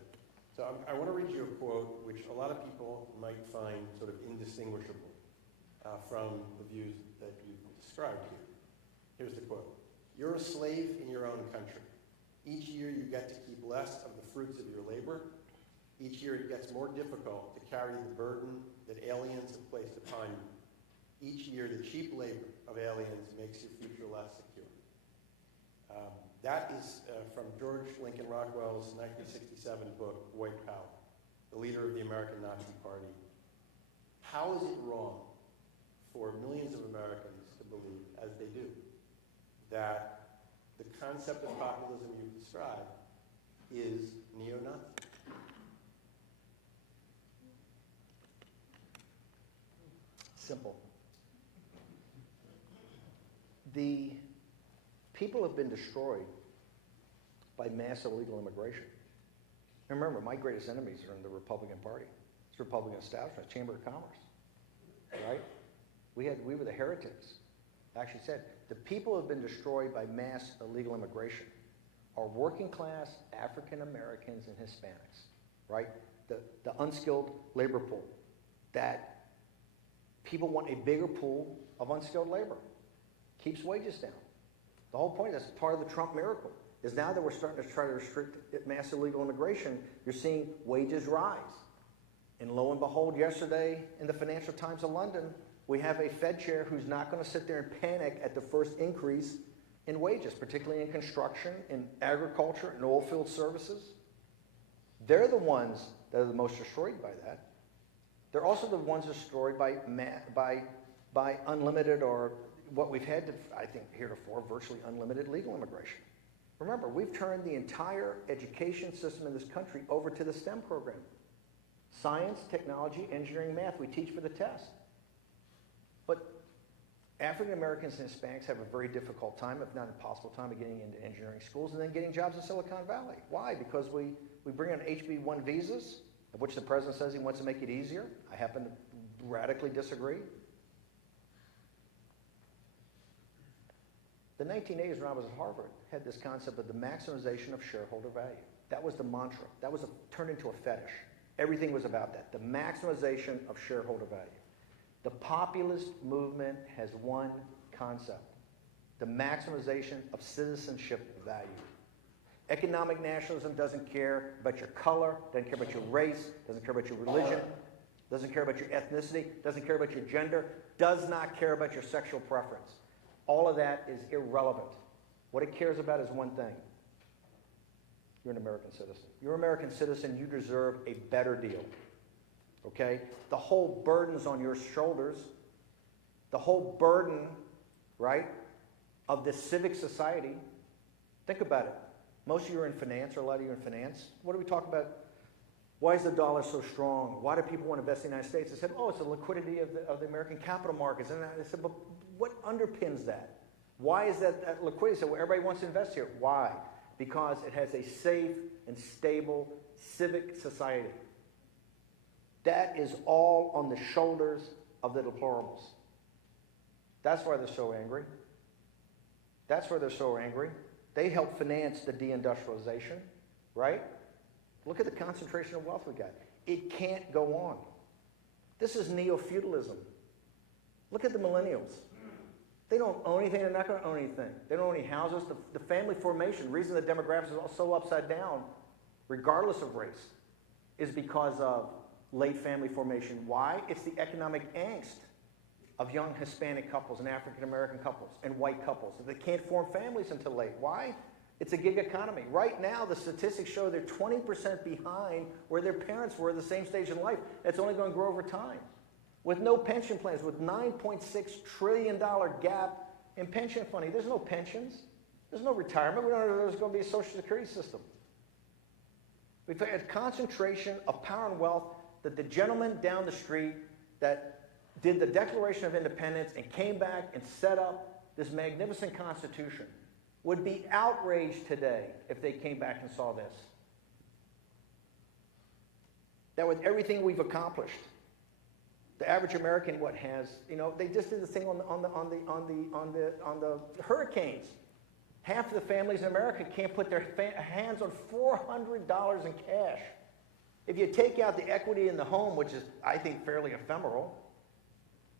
So I want to read you a quote which a lot of people might find sort of indistinguishable from the views that you've described here. Here's the quote. "You're a slave in your own country. Each year you get to keep less of the fruits of your labor. Each year it gets more difficult to carry the burden that aliens have placed upon you. Each year the cheap labor of aliens makes your future less secure." That is from George Lincoln Rockwell's 1967 book, White Power, the leader of the American Nazi Party. How is it wrong for millions of Americans to believe, as they do, that the concept of populism you've described is neo-Nazi? Simple. The people have been destroyed by mass illegal immigration. And remember, my greatest enemies are in the Republican Party. It's the Republican establishment, Chamber of Commerce, right? We were the heretics. I actually said, the people who have been destroyed by mass illegal immigration are working class African Americans and Hispanics, right? The unskilled labor pool. That people want a bigger pool of unskilled labor. Keeps wages down. The whole point, that's part of the Trump miracle, is now that we're starting to try to restrict mass illegal immigration, you're seeing wages rise. And lo and behold, yesterday in the Financial Times of London, we have a Fed chair who's not going to sit there and panic at the first increase in wages, particularly in construction, in agriculture, and oil field services. They're the ones that are the most destroyed by that. They're also the ones destroyed by unlimited, or what we've had to, I think, heretofore, virtually unlimited legal immigration. Remember, we've turned the entire education system in this country over to the STEM program. Science, technology, engineering, math, we teach for the test. But African Americans and Hispanics have a very difficult time, if not impossible time, of getting into engineering schools and then getting jobs in Silicon Valley. Why? Because we bring on HB1 visas, of which the president says he wants to make it easier. I happen to radically disagree. The 1980s, when I was at Harvard, had this concept of the maximization of shareholder value. That was the mantra. That was turned into a fetish. Everything was about that, the maximization of shareholder value. The populist movement has one concept, the maximization of citizenship value. Economic nationalism doesn't care about your color, doesn't care about your race, doesn't care about your religion, doesn't care about your ethnicity, doesn't care about your gender, does not care about your sexual preference. All of that is irrelevant. What it cares about is one thing. You're an American citizen. You're an American citizen, you deserve a better deal. Okay? The whole burden's on your shoulders. The whole burden, right, of this civic society. Think about it. Most of you are in finance, or a lot of you are in finance. What do we talk about? Why is the dollar so strong? Why do people want to invest in the United States? I said, oh, it's the liquidity of the American capital markets. And I said, but what underpins that? Why is that liquidity? So everybody wants to invest here. Why? Because it has a safe and stable civic society. That is all on the shoulders of the deplorables. That's why they're so angry. That's why they're so angry. They help finance the deindustrialization, right? Look at the concentration of wealth we got. It can't go on. This is neo-feudalism. Look at the millennials. They don't own anything. They're not going to own anything. They don't own any houses. The family formation, the reason the demographics is all so upside down, regardless of race, is because of late family formation. Why? It's the economic angst of young Hispanic couples and African-American couples and white couples. They can't form families until late. Why? It's a gig economy. Right now, the statistics show they're 20% behind where their parents were at the same stage in life. That's only going to grow over time. With no pension plans, with $9.6 trillion gap in pension funding. There's no pensions. There's no retirement. We don't know if there's going to be a social security system. We've had a concentration of power and wealth that the gentleman down the street that did the Declaration of Independence and came back and set up this magnificent Constitution would be outraged today if they came back and saw this. That with everything we've accomplished, the average American, what has, they just did the thing on the hurricanes. Half of the families in America can't put their hands on $400 in cash. If you take out the equity in the home, which is, I think, fairly ephemeral,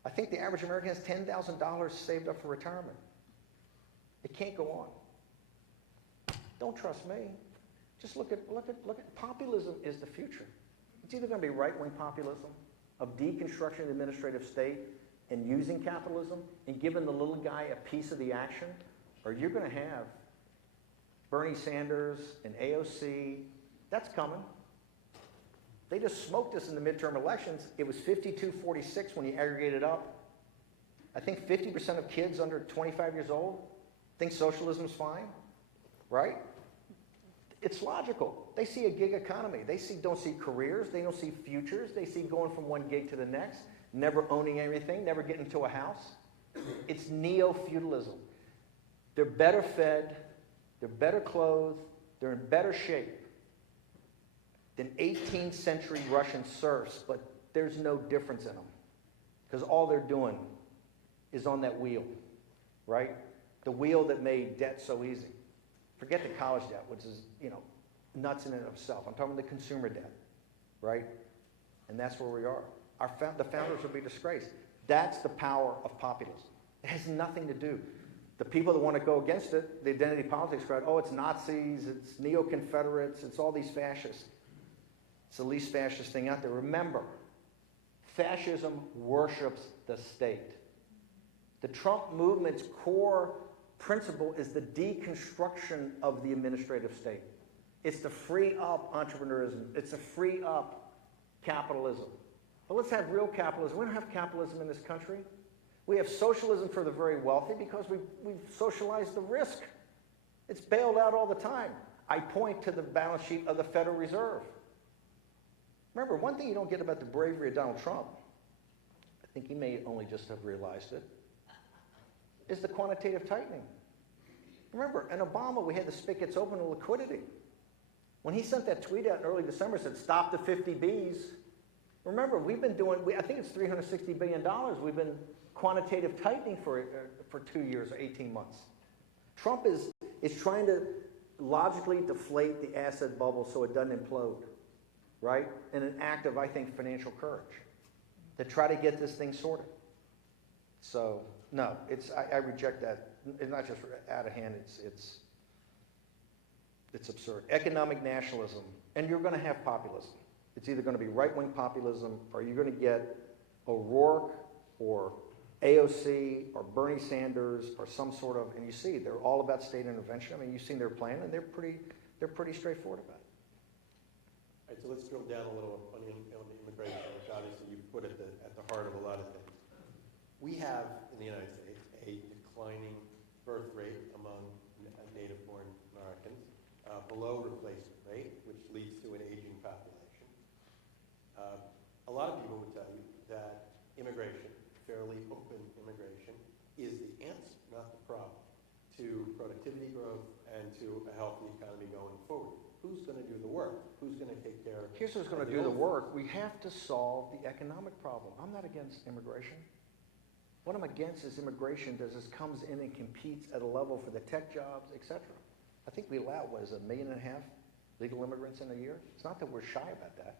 I think the average American has $10,000 saved up for retirement. It can't go on. Don't trust me. Just look at populism is the future. It's either going to be right-wing populism of deconstruction of the administrative state and using capitalism and giving the little guy a piece of the action, or you're going to have Bernie Sanders and AOC. That's coming. They just smoked us in the midterm elections. It was 52-46 when you aggregate it up. I think 50% of kids under 25 years old think socialism's fine, right? It's logical. They see a gig economy. They don't see careers. They don't see futures. They see going from one gig to the next, never owning anything, never getting into a house. It's neo-feudalism. They're better fed. They're better clothed. They're in better shape than 18th century Russian serfs, but there's no difference in them because all they're doing is on that wheel, right? The wheel that made debt so easy. Forget the college debt, which is, nuts in and of itself. I'm talking about the consumer debt, right? And that's where we are. The founders will be disgraced. That's the power of populism. It has nothing to do. The people that want to go against it, the identity politics crowd, oh, it's Nazis, it's neo-Confederates, it's all these fascists. It's the least fascist thing out there. Remember, fascism worships the state. The Trump movement's core principle is the deconstruction of the administrative state. It's to free up entrepreneurism. It's to free up capitalism. But let's have real capitalism. We don't have capitalism in this country. We have socialism for the very wealthy because we've socialized the risk. It's bailed out all the time. I point to the balance sheet of the Federal Reserve. Remember, one thing you don't get about the bravery of Donald Trump, I think he may only just have realized it, is the quantitative tightening. Remember, in Obama, we had the spigots open to liquidity. When he sent that tweet out in early December, said, stop the 50 Bs, remember, we've been doing, I think it's $360 billion. We've been quantitative tightening for 2 years or 18 months. Trump is trying to logically deflate the asset bubble so it doesn't implode, right? In an act of, I think, financial courage to try to get this thing sorted. So, no, I reject that. It's not just out of hand, it's absurd. Economic nationalism, and you're going to have populism. It's either going to be right-wing populism, or you're going to get O'Rourke or AOC or Bernie Sanders or some sort of, and you see, they're all about state intervention. I mean, you've seen their plan, and they're pretty straightforward about it. All right, so let's drill down a little on the immigration, which obviously you put at the heart of a lot of things. We have, in the United States, a declining birth rate among native-born Americans, below replacement rate, which leads to an aging population. A lot of people would tell you that immigration, fairly open immigration, is the answer, not the problem, to productivity growth and to a healthy economy going forward. Who's going to do the work? Who's going to take care of it? Here's who's going to do the work. We have to solve the economic problem. I'm not against immigration. What I'm against is immigration that just comes in and competes at a level for the tech jobs, etc. I think we allow, what is it, 1.5 million legal immigrants in a year? It's not that we're shy about that.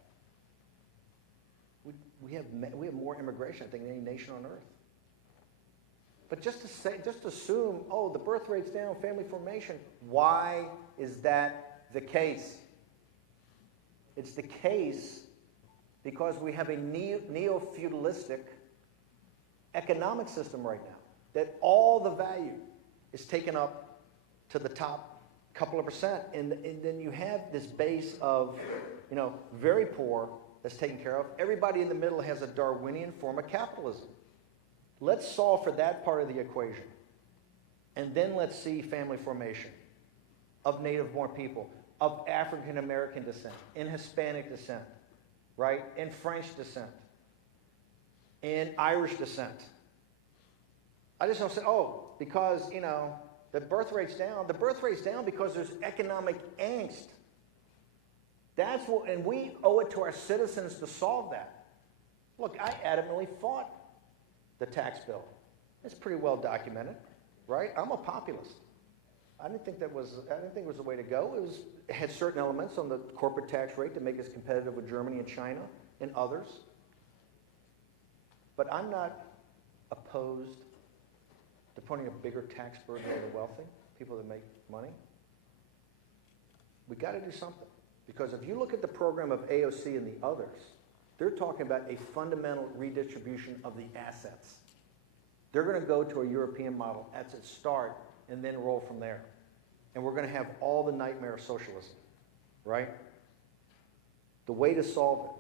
We have more immigration, I think, than any nation on earth. But just assume, oh, the birth rate's down, family formation. Why is that the case? It's the case because we have a neo-feudalistic economic system right now, that all the value is taken up to the top couple of percent, and then you have this base of, very poor that's taken care of. Everybody in the middle has a Darwinian form of capitalism. Let's solve for that part of the equation, and then let's see family formation of native-born people, of African-American descent, in Hispanic descent, right, in French descent, in Irish descent. I just don't say, oh, because, the birth rate's down. The birth rate's down because there's economic angst. That's what, and we owe it to our citizens to solve that. Look, I adamantly fought the tax bill. It's pretty well documented, right? I'm a populist. I didn't think it was the way to go. It had certain elements on the corporate tax rate to make us competitive with Germany and China and others. But I'm not opposed to putting a bigger tax burden on the wealthy, people that make money. We got to do something. Because if you look at the program of AOC and the others, they're talking about a fundamental redistribution of the assets. They're going to go to a European model at its start and then roll from there. And we're going to have all the nightmare of socialism, right? The way to solve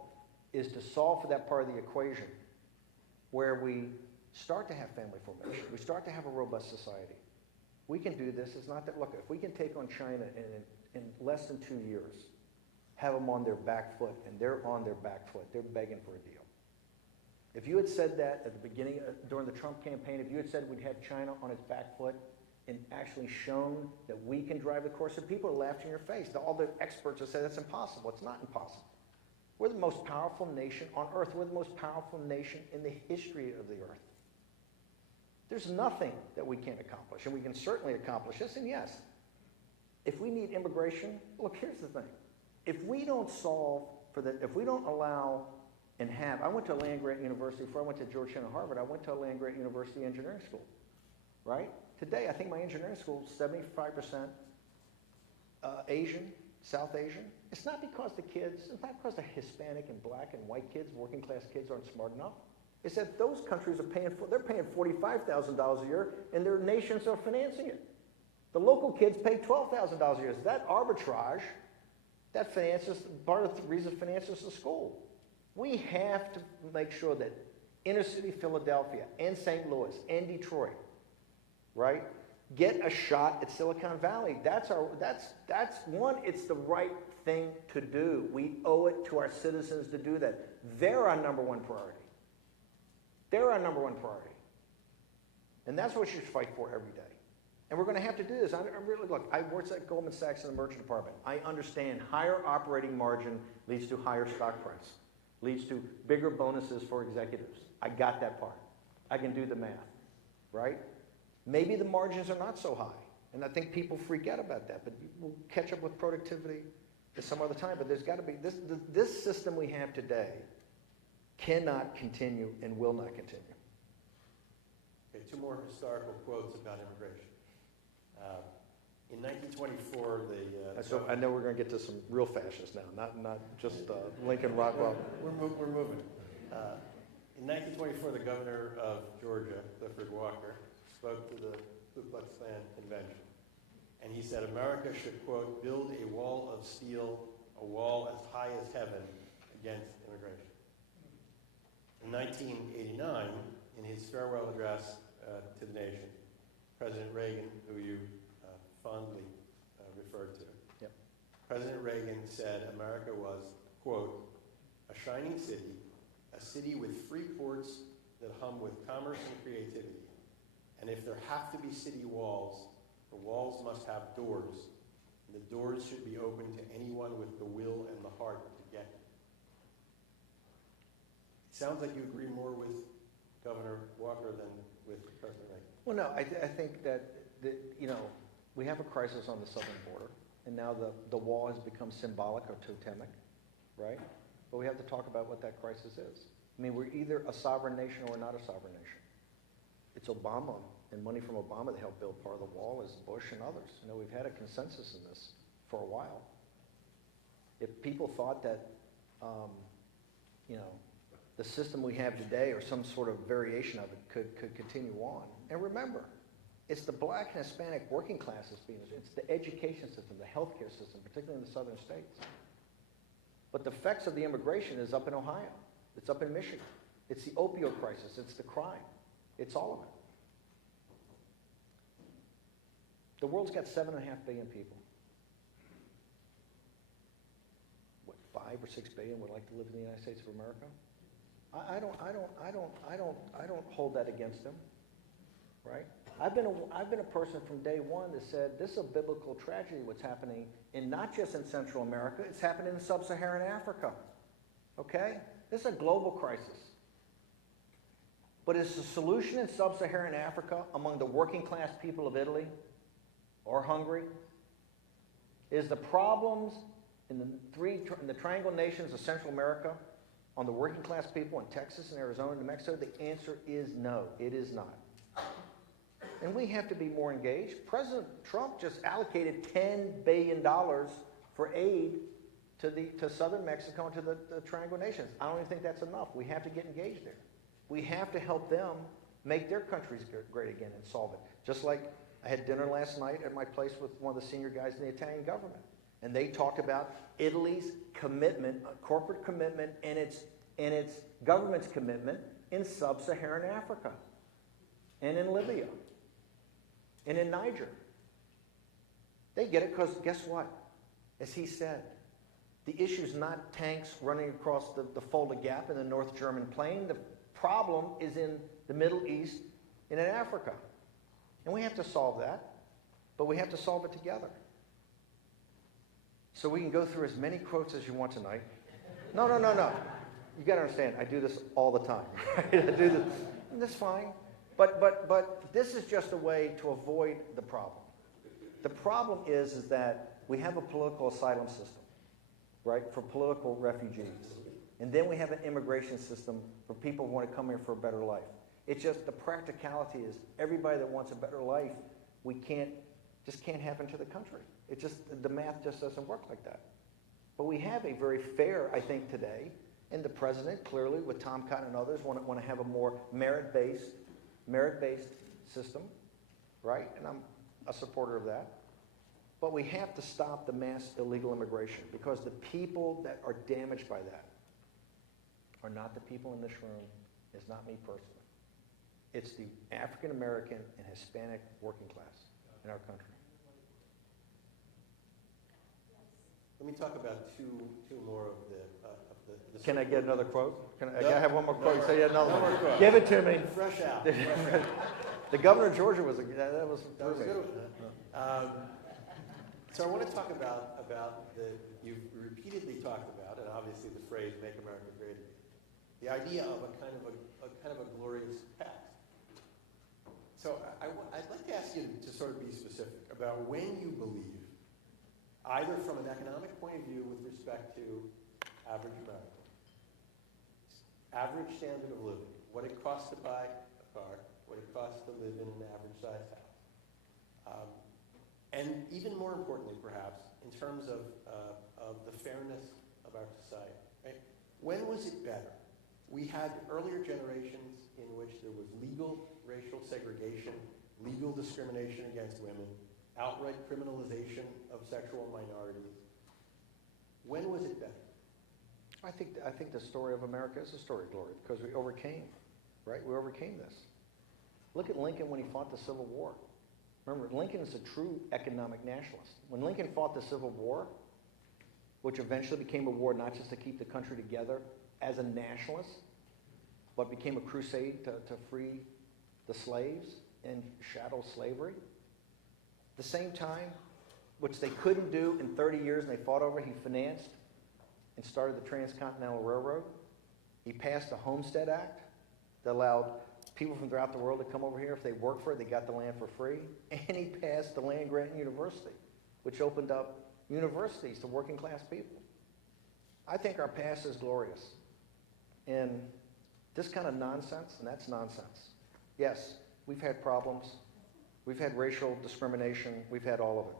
it is to solve for that part of the equation where we start to have family formation. We start to have a robust society. We can do this. It's not that, look, if we can take on China in less than 2 years, have them on their back foot, and they're on their back foot, they're begging for a deal. If you had said that at the beginning, during the Trump campaign, if you had said we'd have China on its back foot and actually shown that we can drive the course, and people laughed in your face. All the experts have said that's impossible. It's not impossible. We're the most powerful nation on earth. We're the most powerful nation in the history of the earth. There's nothing that we can't accomplish, and we can certainly accomplish this, and yes, if we need immigration, look, here's the thing. If we don't solve for that, if we don't allow and have, I went to a land-grant university before I went to Georgetown and Harvard. I went to a land-grant university engineering school, right? Today, I think my engineering school is 75% Asian, South Asian. It's not because it's not because the Hispanic and black and white kids, working class kids aren't smart enough. It's that those countries they're paying $45,000 a year, and their nations are financing it. The local kids pay $12,000 a year. So that arbitrage, that finances, part of the reason it finances the school. We have to make sure that inner city Philadelphia and St. Louis and Detroit, right, get a shot at Silicon Valley. That's one, it's the right thing to do. We owe it to our citizens to do that. They're our number one priority. They're our number one priority. And that's what you should fight for every day. And we're going to have to do this. Look, I worked at Goldman Sachs in the merchant department. I understand higher operating margin leads to higher stock price, leads to bigger bonuses for executives. I got that part. I can do the math, right? Maybe the margins are not so high, and I think people freak out about that, but we'll catch up with productivity at some other time. But there's got to be, this system we have today cannot continue and will not continue. Okay, two more historical quotes about immigration. In 1924, So I know we're going to get to some real fascists now, not just Lincoln Rockwell. We're moving. In 1924, the governor of Georgia, Clifford Walker, spoke to the Ku Klux Klan convention. And he said, America should, quote, build a wall of steel, a wall as high as heaven against immigration. In 1989, in his farewell address to the nation, President Reagan, who you fondly referred to, yep. President Reagan said America was, quote, a shining city, a city with free ports that hum with commerce and creativity. And if there have to be city walls, the walls must have doors. And the doors should be open to anyone with the will and the heart to get it. It sounds like you agree more with Governor Walker than with President Reagan. Well, no, I think that, we have a crisis on the southern border, and now the wall has become symbolic or totemic, right? But we have to talk about what that crisis is. I mean, we're either a sovereign nation or we're not a sovereign nation. It's Obama and money from Obama that helped build part of the wall, is Bush and others. We've had a consensus in this for a while. If people thought that, the system we have today or some sort of variation of it could continue on. And remember, it's the black and Hispanic working classes it's the education system, the healthcare system, particularly in the southern states. But the effects of the immigration is up in Ohio. It's up in Michigan. It's the opioid crisis. It's the crime. It's all of it. The world's got 7.5 billion people. What, 5 or 6 billion would like to live in the United States of America? I don't hold that against them, right? I've been a person from day one that said this is a biblical tragedy what's happening in not just in Central America, it's happening in sub-Saharan Africa, okay? This is a global crisis. But is the solution in sub-Saharan Africa among the working class people of Italy or Hungary? Is the problems in the triangle nations of Central America on the working class people in Texas and Arizona and New Mexico? The answer is no, it is not. And we have to be more engaged. President Trump just allocated $10 billion for aid to southern Mexico and to the triangle nations. I don't even think that's enough. We have to get engaged there. We have to help them make their countries great again and solve it. Just like I had dinner last night at my place with one of the senior guys in the Italian government. And they talked about Italy's commitment, corporate commitment, and its government's commitment in sub-Saharan Africa and in Libya and in Niger. They get it because guess what? As he said, the issue is not tanks running across the Fulda Gap in the North German plain. The problem is in the Middle East and in Africa. And we have to solve that, but we have to solve it together. So we can go through as many quotes as you want tonight. No. You got to understand, I do this all the time. Right? I do this. And that's fine. But this is just a way to avoid the problem. The problem is that we have a political asylum system, right, for political refugees. And then we have an immigration system for people who want to come here for a better life. It's just the practicality is everybody that wants a better life, just can't happen to the country. It just, the math just doesn't work like that. But we have a very fair, I think, today, and the president clearly, with Tom Cotton and others, want to have a more merit-based system, right? And I'm a supporter of that. But we have to stop the mass illegal immigration because the people that are damaged by that are not the people in this room. It's not me personally. It's the African American and Hispanic working class in our country. Let me talk about two more of the Can I get another quote? Can I No. have one more quote? Say another No one. more quote. Give it to me. Fresh out. The governor of Georgia was that was That was a good one. So I want to talk about you've repeatedly talked about, and obviously the phrase "Make America Great Again," the idea of a kind of a glorious past. So I'd like to ask you to sort of be specific about when you believe, either from an economic point of view with respect to average American, average standard of living, what it costs to buy a car, what it costs to live in an average-sized house. And even more importantly, perhaps, in terms of the fairness of our society. Right? When was it better? We had earlier generations in which there was legal racial segregation, legal discrimination against women, outright criminalization of sexual minorities. When was it better? I think the story of America is a story of glory because we overcame, right? We overcame this. Look at Lincoln when he fought the Civil War. Remember, Lincoln is a true economic nationalist. When Lincoln fought the Civil War, which eventually became a war not just to keep the country together as a nationalist, but became a crusade to free the slaves and shadow slavery. At the same time, which they couldn't do in 30 years and they fought over, he financed and started the Transcontinental Railroad. He passed the Homestead Act that allowed people from throughout the world to come over here. If they worked for it, they got the land for free. And he passed the land-grant university, which opened up universities to working-class people. I think our past is glorious. And this kind of nonsense, and that's nonsense. Yes, we've had problems. We've had racial discrimination. We've had all of it.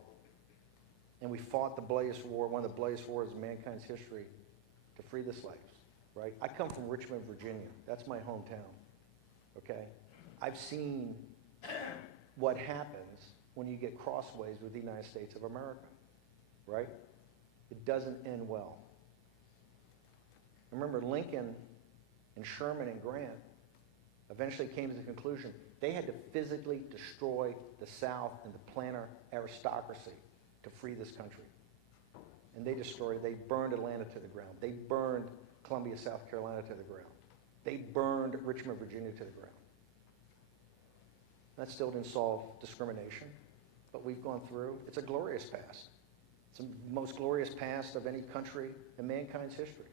And we fought the bloodiest war, one of the bloodiest wars in mankind's history, to free the slaves, right? I come from Richmond, Virginia. That's my hometown, okay? I've seen what happens when you get crossways with the United States of America, right? It doesn't end well. Remember, Lincoln and Sherman and Grant eventually came to the conclusion they had to physically destroy the South and the planter aristocracy to free this country. And they burned Atlanta to the ground. They burned Columbia, South Carolina to the ground. They burned Richmond, Virginia to the ground. That still didn't solve discrimination, but we've gone through. It's a glorious past. It's the most glorious past of any country in mankind's history.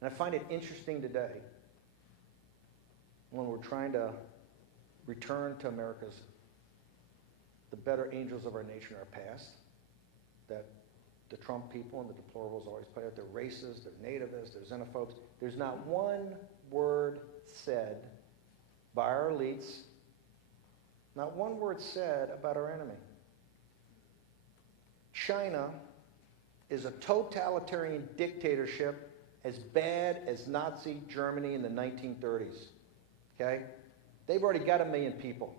And I find it interesting today when we're trying to return to the better angels of our nation, our past, that the Trump people and the deplorables always put out. They're racist, they're nativists, they're xenophobes. There's not one word said by our elites, not one word said about our enemy. China is a totalitarian dictatorship as bad as Nazi Germany in the 1930s, okay? They've already got 1 million people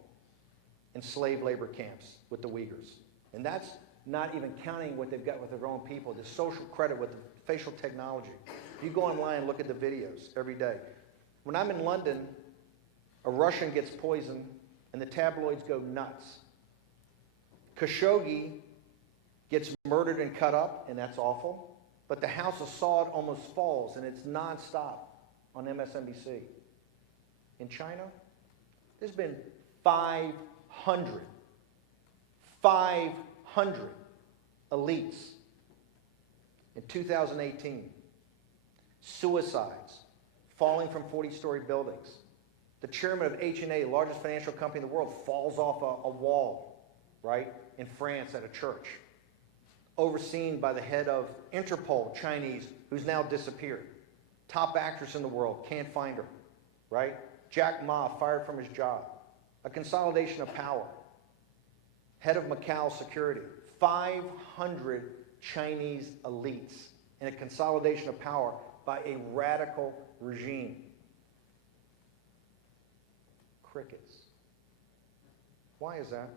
in slave labor camps with the Uyghurs. And that's not even counting what they've got with their own people, the social credit with the facial technology. You go online and look at the videos every day. When I'm in London, a Russian gets poisoned and the tabloids go nuts. Khashoggi gets murdered and cut up, and that's awful. But the House of Saud almost falls, and it's nonstop on MSNBC. In China, there's been 500 elites in 2018. Suicides, falling from 40-story buildings. The chairman of H&A, the largest financial company in the world, falls off a wall, right, in France at a church. Overseen by the head of Interpol, Chinese, who's now disappeared. Top actress in the world, can't find her, right? Jack Ma fired from his job. A consolidation of power. Head of Macau security. 500 Chinese elites in a consolidation of power by a radical regime. Crickets. Why is that?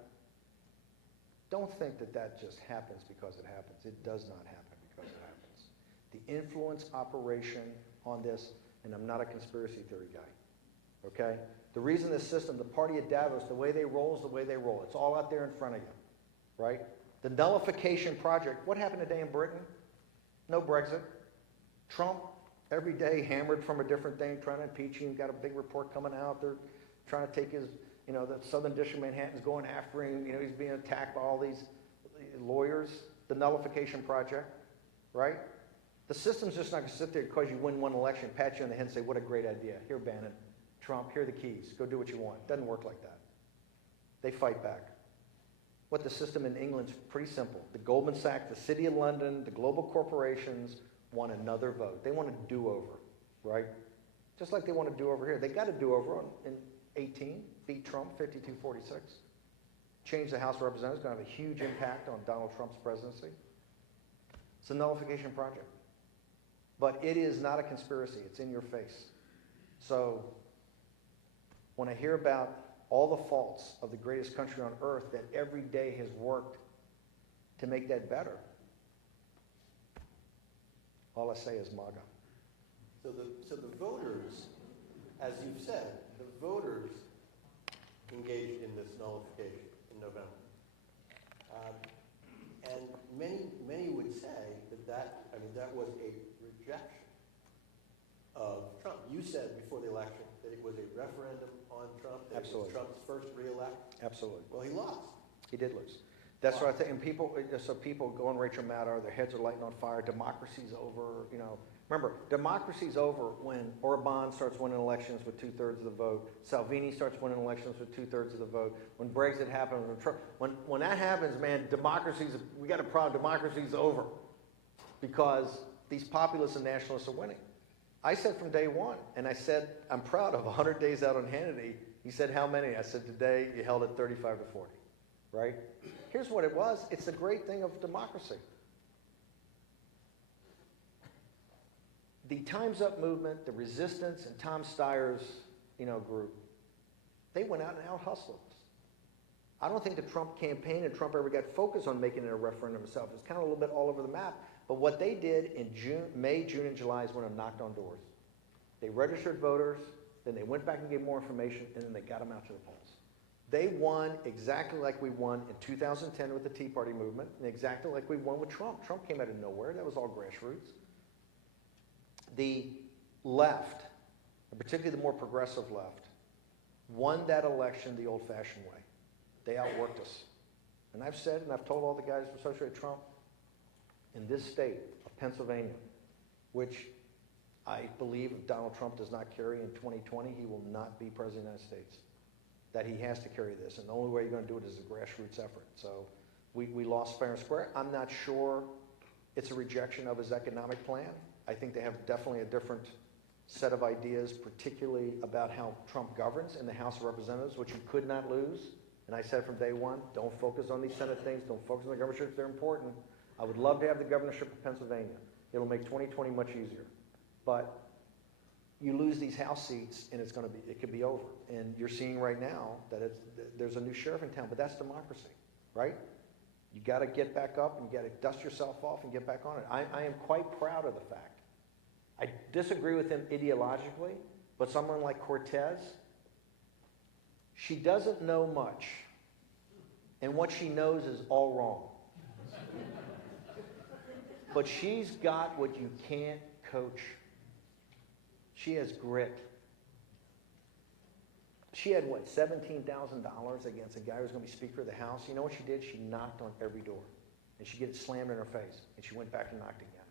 Don't think that that just happens because it happens. It does not happen because it happens. The influence operation on this, and I'm not a conspiracy theory guy, okay? The reason this system, the party of Davos, the way they roll is the way they roll. It's all out there in front of you, right? The nullification project, what happened today in Britain? No Brexit. Trump, every day hammered from a different thing, trying to impeach him, got a big report coming out. They're trying to take his you know, the Southern District of Manhattan's going after him, you know, he's being attacked by all these lawyers, the nullification project, right? The system's just not going to sit there because you win one election, pat you on the head and say, what a great idea. Here, Bannon, Trump, here are the keys. Go do what you want. It doesn't work like that. They fight back. What the system in England's pretty simple. The Goldman Sachs, the City of London, the global corporations want another vote. They want a do-over, right? Just like they want a do-over here. They got a do-over in 18, beat Trump 52-46. Change the House of Representatives, going to have a huge impact on Donald Trump's presidency. It's a nullification project. But it is not a conspiracy. It's in your face. So when I hear about all the faults of the greatest country on earth that every day has worked to make that better, all I say is MAGA. So the voters, as you've said, the voters engaged in this nullification in November. And many would say that was a rejection of Trump. You said before the election that it was a referendum on Trump, that Absolutely. it was Trump's first re-elect. Absolutely. Well, he lost. He did lose. That's what I think. And people go on Rachel Maddow, their heads are lighting on fire. Democracy's over. You know, remember, democracy's over when Orban starts winning elections with 2/3 of the vote. Salvini starts winning elections with 2/3 of the vote. When Brexit happens, when that happens, man, we got a problem. Democracy's over because these populists and nationalists are winning. I said from day one, and I said I'm proud of 100 days out on Hannity. He said how many? I said today you held it 35-40, right? Here's what it was. It's the great thing of democracy. The Time's Up movement, the resistance, and Tom Steyer's, group, they went out and out-hustled us. I don't think the Trump campaign and Trump ever got focused on making it a referendum himself. It's kind of a little bit all over the map. But what they did in May, June, and July is when they knocked on doors. They registered voters, then they went back and gave more information, and then they got them out to the polls. They won exactly like we won in 2010 with the Tea Party movement, and exactly like we won with Trump. Trump came out of nowhere. That was all grassroots. The left, and particularly the more progressive left, won that election the old-fashioned way. They outworked us. And I've said, and I've told all the guys associated with Trump, in this state of Pennsylvania, which I believe if Donald Trump does not carry in 2020, he will not be president of the United States. That he has to carry this, and the only way you're going to do it is a grassroots effort. So we lost fair and square. I'm not sure it's a rejection of his economic plan. I think they have definitely a different set of ideas, particularly about how Trump governs in the House of Representatives, which you could not lose. And I said from day one, don't focus on these Senate things, don't focus on the governorships, they're important. I would love to have the governorship of Pennsylvania. It'll make 2020 much easier. But you lose these House seats, and it could be over. And you're seeing right now that there's a new sheriff in town, but that's democracy, right? You got to get back up, and you got to dust yourself off and get back on it. I am quite proud of the fact. I disagree with him ideologically, but someone like Cortez, she doesn't know much, and what she knows is all wrong. But she's got what you can't coach. She has grit. She had, $17,000 against a guy who was going to be Speaker of the House. You know what she did? She knocked on every door. And she gets slammed in her face. And she went back and knocked again.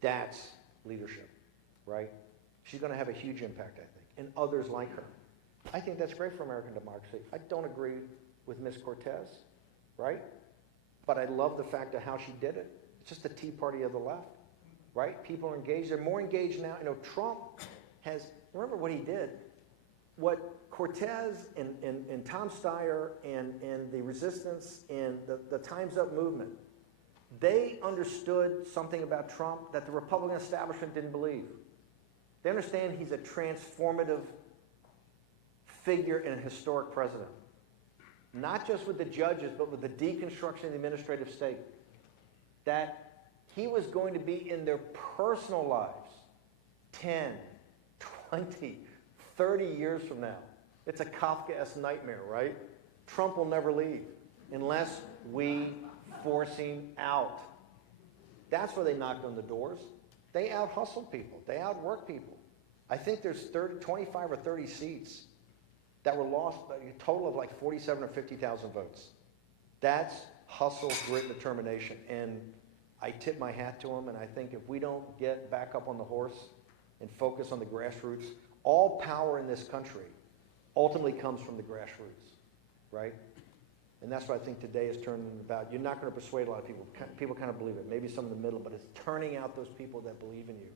That's leadership, right? She's going to have a huge impact, I think, and others like her. I think that's great for American democracy. I don't agree with Ms. Cortez, right? But I love the fact of how she did it. It's just the Tea Party of the left, right? People are engaged. They're more engaged now. Trump has, remember what he did? What Cortez and Tom Steyer and the resistance and the Time's Up movement, they understood something about Trump that the Republican establishment didn't believe. They understand he's a transformative figure and a historic president. Not just with the judges, but with the deconstruction of the administrative state. That he was going to be in their personal lives 10, 20, 30 years from now. It's a Kafkaesque nightmare, right? Trump will never leave unless we force him out. That's where they knocked on the doors. They out-hustled people. They outwork people. I think there's 25 or 30 seats that were lost by a total of like 47 or 50,000 votes. That's hustle, grit, and determination. And I tip my hat to them, and I think if we don't get back up on the horse and focus on the grassroots, all power in this country ultimately comes from the grassroots, right? And that's what I think today is turning about. You're not going to persuade a lot of people. People kind of believe it. Maybe some in the middle, but it's turning out those people that believe in you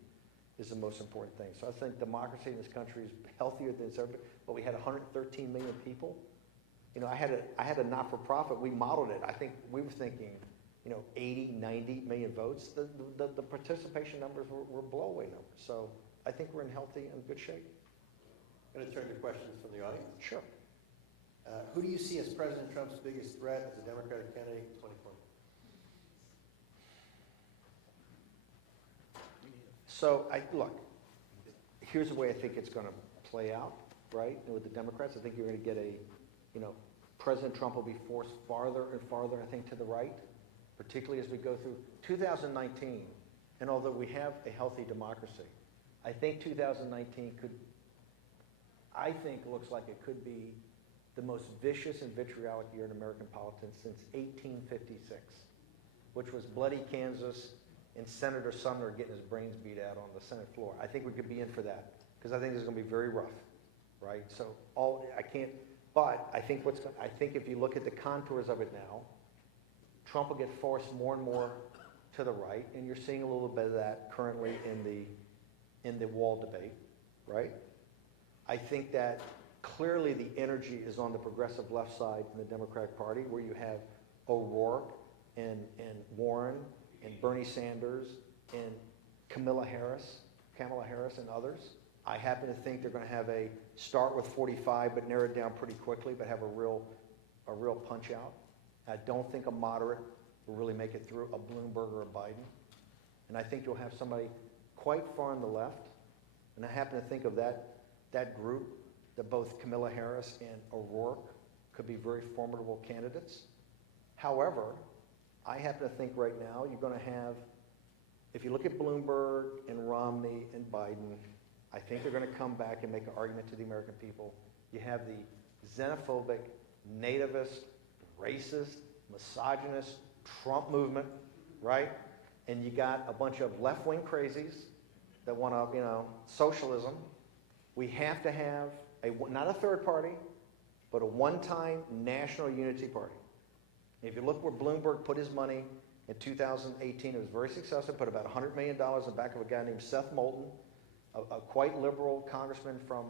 is the most important thing. So I think democracy in this country is healthier than it's ever been. But we had 113 million people. You know, I had a not-for-profit. We modeled it. I think we were thinking, 80, 90 million votes. The participation numbers were blow-away numbers. So I think we're in healthy and good shape. I'm going to turn to questions from the audience. Sure. Who do you see as President Trump's biggest threat as a Democratic candidate in 2020? So, look, here's the way I think it's going to play out, right? And with the Democrats, I think you're going to get President Trump will be forced farther and farther, I think, to the right, particularly as we go through 2019. And although we have a healthy democracy, I think 2019 looks like it could be the most vicious and vitriolic year in American politics since 1856, which was bloody Kansas and Senator Sumner getting his brains beat out on the Senate floor. I think we could be in for that because I think it's going to be very rough, right? So I think if you look at the contours of it now, Trump will get forced more and more to the right, and you're seeing a little bit of that currently in the wall debate, right? I think that clearly the energy is on the progressive left side in the Democratic Party, where you have O'Rourke and Warren and Bernie Sanders and Kamala Harris and others. I happen to think they're going to have a start with 45, but narrow it down pretty quickly, but have a real punch out. I don't think a moderate will really make it through, a Bloomberg or a Biden. And I think you'll have somebody quite far on the left. And I happen to think of that group, that both Kamala Harris and O'Rourke could be very formidable candidates. However, I happen to think right now you're going to have, if you look at Bloomberg and Romney and Biden, I think they're going to come back and make an argument to the American people. You have the xenophobic, nativist, racist, misogynist Trump movement, right? And you got a bunch of left-wing crazies that want to, socialism. We have to have not a third party, but a one-time national unity party. If you look where Bloomberg put his money in 2018, it was very successful. Put about $100 million in the back of a guy named Seth Moulton, a quite liberal congressman from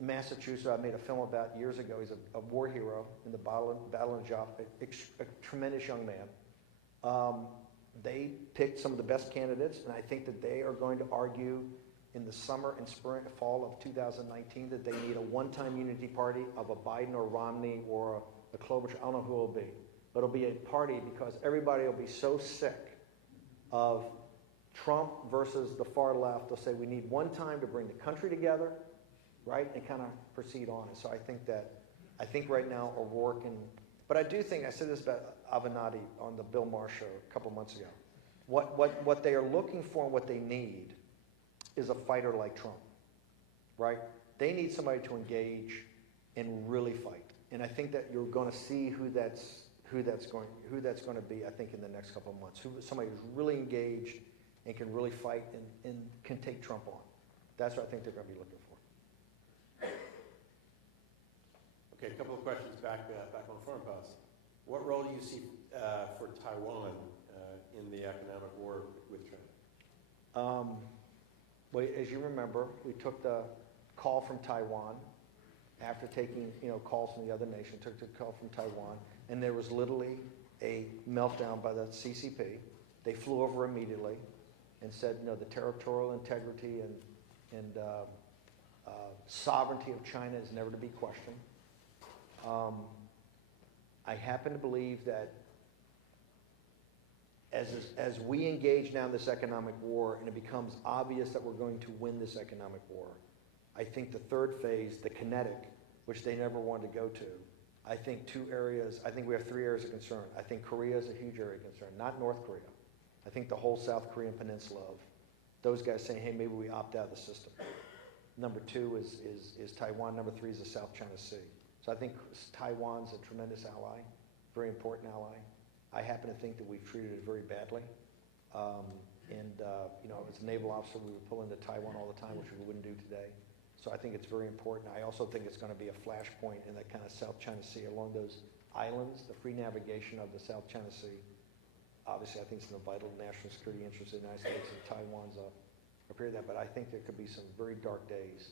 Massachusetts. I made a film about years ago. He's a war hero in the Battle of Joppa, a tremendous young man. They picked some of the best candidates, and I think that they are going to argue in the summer and spring, fall of 2019 that they need a one-time unity party of a Biden or Romney or a Klobuchar. I don't know who it will be, but it'll be a party because everybody will be so sick of Trump versus the far left. They'll say we need one time to bring the country together, right, and kind of proceed on. And so I think right now O'Rourke but I do think, I said this about Avenatti on the Bill Maher show a couple months ago. What they are looking for and what they need is a fighter like Trump, right? They need somebody to engage and really fight. And I think that you're going to see who that's going to be, I think, in the next couple of months. Somebody who's really engaged and can really fight and can take Trump on. That's what I think they're going to be looking for. Okay, a couple of questions back on Foreign Policy. What role do you see for Taiwan in the economic war with China? Well, as you remember, we took the call from Taiwan after taking calls from the other nation, took the call from Taiwan, and there was literally a meltdown by the CCP. They flew over immediately and said, the territorial integrity and sovereignty of China is never to be questioned. I happen to believe that as we engage now in this economic war and it becomes obvious that we're going to win this economic war, I think the third phase, the kinetic, which they never wanted to go to, I think we have 3 areas of concern. I think Korea is a huge area of concern, not North Korea. I think the whole South Korean peninsula of those guys saying, hey, maybe we opt out of the system. Number 2 is Taiwan. Number 3 is the South China Sea. So I think Taiwan's a tremendous ally, very important ally. I happen to think that we've treated it very badly. You know, as a naval officer, we would pull into Taiwan all the time, which we wouldn't do today. So I think it's very important. I also think it's going to be a flashpoint in that kind of South China Sea along those islands, the free navigation of the South China Sea. Obviously, I think it's in the vital national security interest of the United States, and Taiwan's a period of that. But I think there could be some very dark days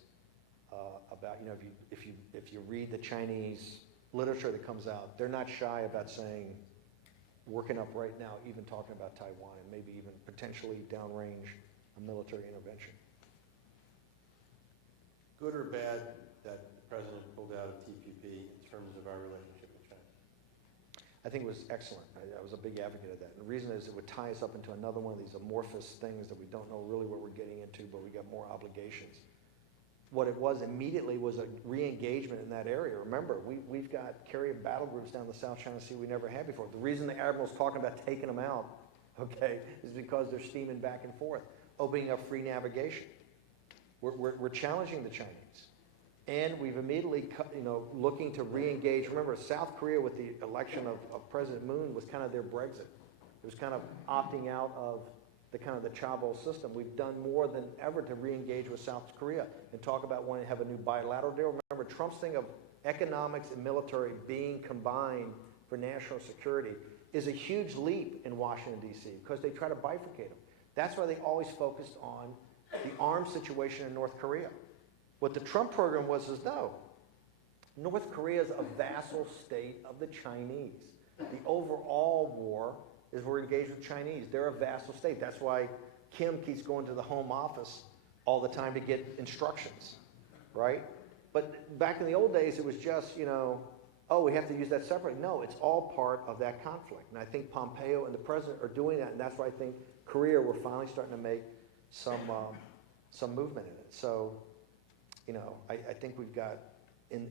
about, you know, if you read the Chinese literature that comes out, they're not shy about saying, working up right now, even talking about Taiwan and maybe even potentially downrange a military intervention. Good or bad that the president pulled out of TPP in terms of our relationship with China? I think it was excellent. I was a big advocate of that. And the reason is it would tie us up into another one of these amorphous things that we don't know really what we're getting into, but we got more obligations. What it was immediately was a re-engagement in that area. Remember, we've got carrier battle groups down the South China Sea we never had before. The reason the Admiral's talking about taking them out, okay, is because they're steaming back and forth, opening up free navigation. We're challenging the Chinese. And we've immediately, you know, looking to re-engage. Remember, South Korea with the election of President Moon was kind of their Brexit. It was kind of opting out of the kind of the Chaebol system. We've done more than ever to re-engage with South Korea and talk about wanting to have a new bilateral deal. Remember, Trump's thing of economics and military being combined for national security is a huge leap in Washington, D.C., because they try to bifurcate them. That's why they always focused on the arms situation in North Korea. What the Trump program was is, no, North Korea is a vassal state of the Chinese. The overall war is we're engaged with Chinese. They're a vassal state. That's why Kim keeps going to the Home Office all the time to get instructions, right? But back in the old days, it was just, you know, oh, we have to use that separately. No, it's all part of that conflict. And I think Pompeo and the president are doing that, and that's why I think Korea, we're finally starting to make some movement in it. So, you know, I think we've got, in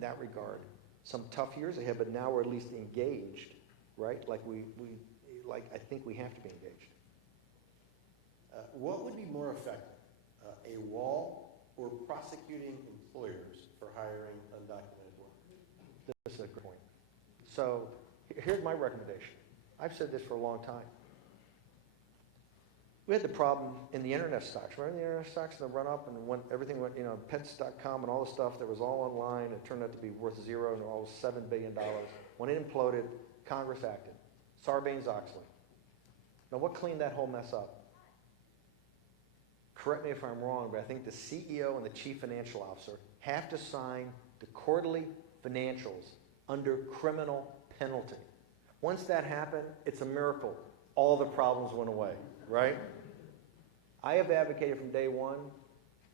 that regard, some tough years ahead, but now we're at least engaged, right? Like I think we have to be engaged. What would be more effective, a wall or prosecuting employers for hiring undocumented workers? This is a good point. So here's my recommendation. I've said this for a long time. We had the problem in the internet stocks. Remember the internet stocks in the run-up, and when everything went, you know, pets.com and all the stuff that was all online, it turned out to be worth zero and all $7 billion. When it imploded, Congress acted. Sarbanes-Oxley. Now, what cleaned that whole mess up? Correct me if I'm wrong, but I think the CEO and the chief financial officer have to sign the quarterly financials under criminal penalty. Once that happened, it's a miracle. All the problems went away, right? I have advocated from day one,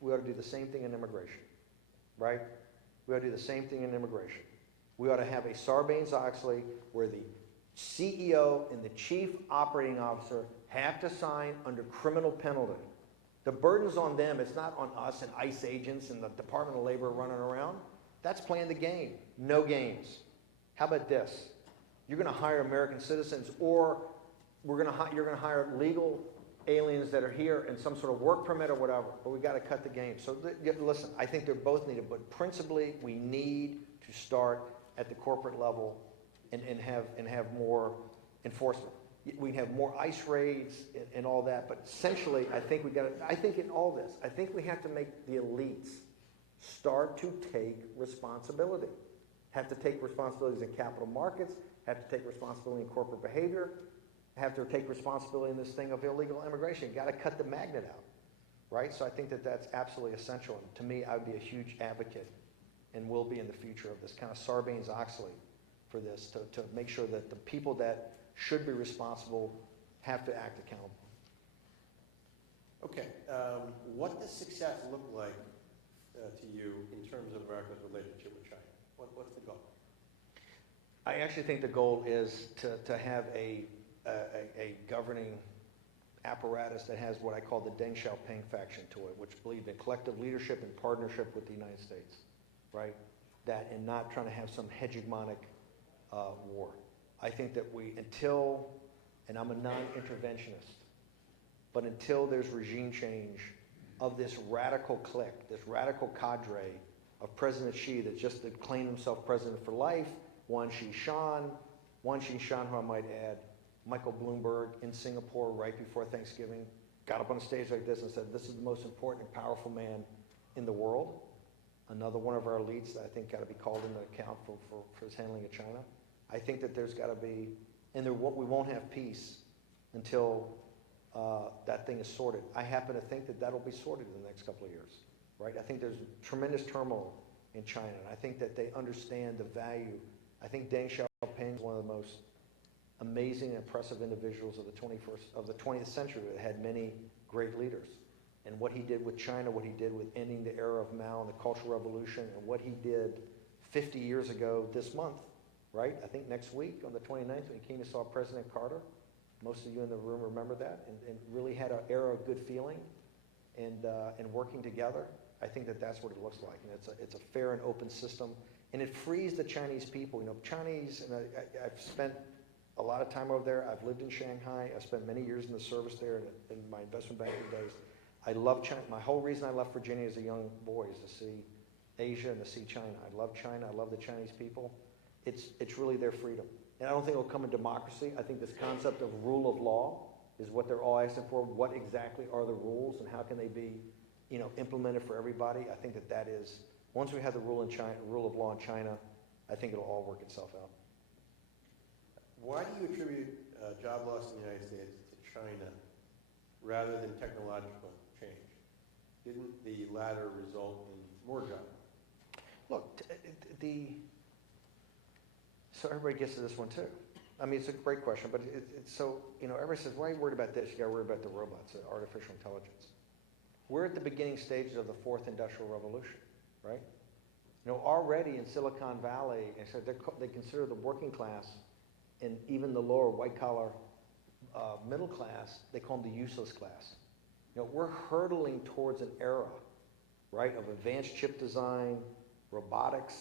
we ought to do the same thing in immigration, right? We ought to do the same thing in immigration. We ought to have a Sarbanes-Oxley where the CEO and the chief operating officer have to sign under criminal penalty. The burden's on them. It's not on us and ICE agents and the Department of Labor running around. That's playing the game. No games. How about this? You're going to hire American citizens, or you're going to hire legal aliens that are here in some sort of work permit or whatever, but we've got to cut the game. So listen, I think they're both needed, but principally we need to start at the corporate level and have more enforcement. We have more ICE raids and all that, but essentially I think in all this, I think we have to make the elites start to take responsibility. Have to take responsibilities in capital markets, have to take responsibility in corporate behavior, have to take responsibility in this thing of illegal immigration. You've got to cut the magnet out, right? So I think that that's absolutely essential. And to me, I would be a huge advocate and will be in the future of this kind of Sarbanes-Oxley for this, to make sure that the people that should be responsible have to act accountable. Okay. What does success look like to you in terms of America's relationship with China? What's the goal? I actually think the goal is to have a governing apparatus that has what I call the Deng Xiaoping faction to it, which believe in collective leadership and partnership with the United States, right? That and not trying to have some hegemonic war. I think that until, and I'm a non-interventionist, but until there's regime change of this radical clique, this radical cadre of President Xi that just claimed himself president for life, Wan Xishan, who I might add, Michael Bloomberg in Singapore right before Thanksgiving, got up on a stage like this and said, this is the most important and powerful man in the world. Another one of our elites that I think got to be called into account for his handling of China. I think that there's got to be, and we won't have peace until that thing is sorted. I happen to think that that'll be sorted in the next couple of years, right? I think there's tremendous turmoil in China, and I think that they understand the value. I think Deng Xiaoping is one of the most amazing and impressive individuals of the 20th century that had many great leaders. And what he did with China, what he did with ending the era of Mao and the Cultural Revolution, and what he did 50 years ago this month, right? I think next week on the 29th when he came and saw President Carter. Most of you in the room remember that, and really had an era of good feeling and working together. I think that that's what it looks like, and it's a fair and open system, and it frees the Chinese people. You know, Chinese, and I've spent a lot of time over there. I've lived in Shanghai. I spent many years in the service there in my investment banking days. I love China. My whole reason I left Virginia as a young boy is to see Asia and to see China. I love China. I love the Chinese people. It's really their freedom. And I don't think it'll come in democracy. I think this concept of rule of law is what they're all asking for. What exactly are the rules and how can they be, you know, implemented for everybody? I think that is, once we have the rule of law in China, I think it'll all work itself out. Why do you attribute job loss in the United States to China rather than technological change? Didn't the latter result in more jobs? Look, so everybody gets to this one too. I mean, it's a great question, but it's so, you know, everybody says, why are you worried about this? You got to worry about the robots, artificial intelligence. We're at the beginning stages of the fourth industrial revolution, right? You know, already in Silicon Valley, and so they consider the working class and even the lower white-collar middle class, they call them the useless class. You know, we're hurtling towards an era, right, of advanced chip design, robotics,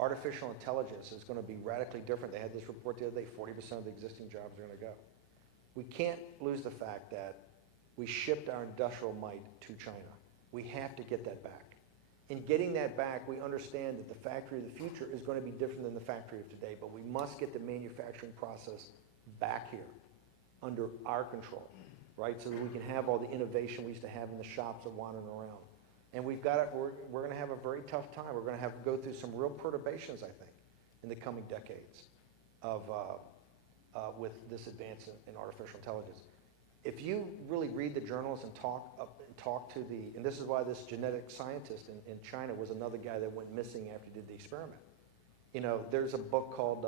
artificial intelligence is going to be radically different. They had this report the other day, 40% of the existing jobs are going to go. We can't lose the fact that we shipped our industrial might to China. We have to get that back. In getting that back, we understand that the factory of the future is going to be different than the factory of today, but we must get the manufacturing process back here under our control, right? So that we can have all the innovation we used to have in the shops that wandering around. And we're going to have a very tough time. We're going to have to go through some real perturbations, I think, in the coming decades with this advance in artificial intelligence. If you really read the journals and talk to the, and this is why this genetic scientist in China was another guy that went missing after he did the experiment. You know, there's a book called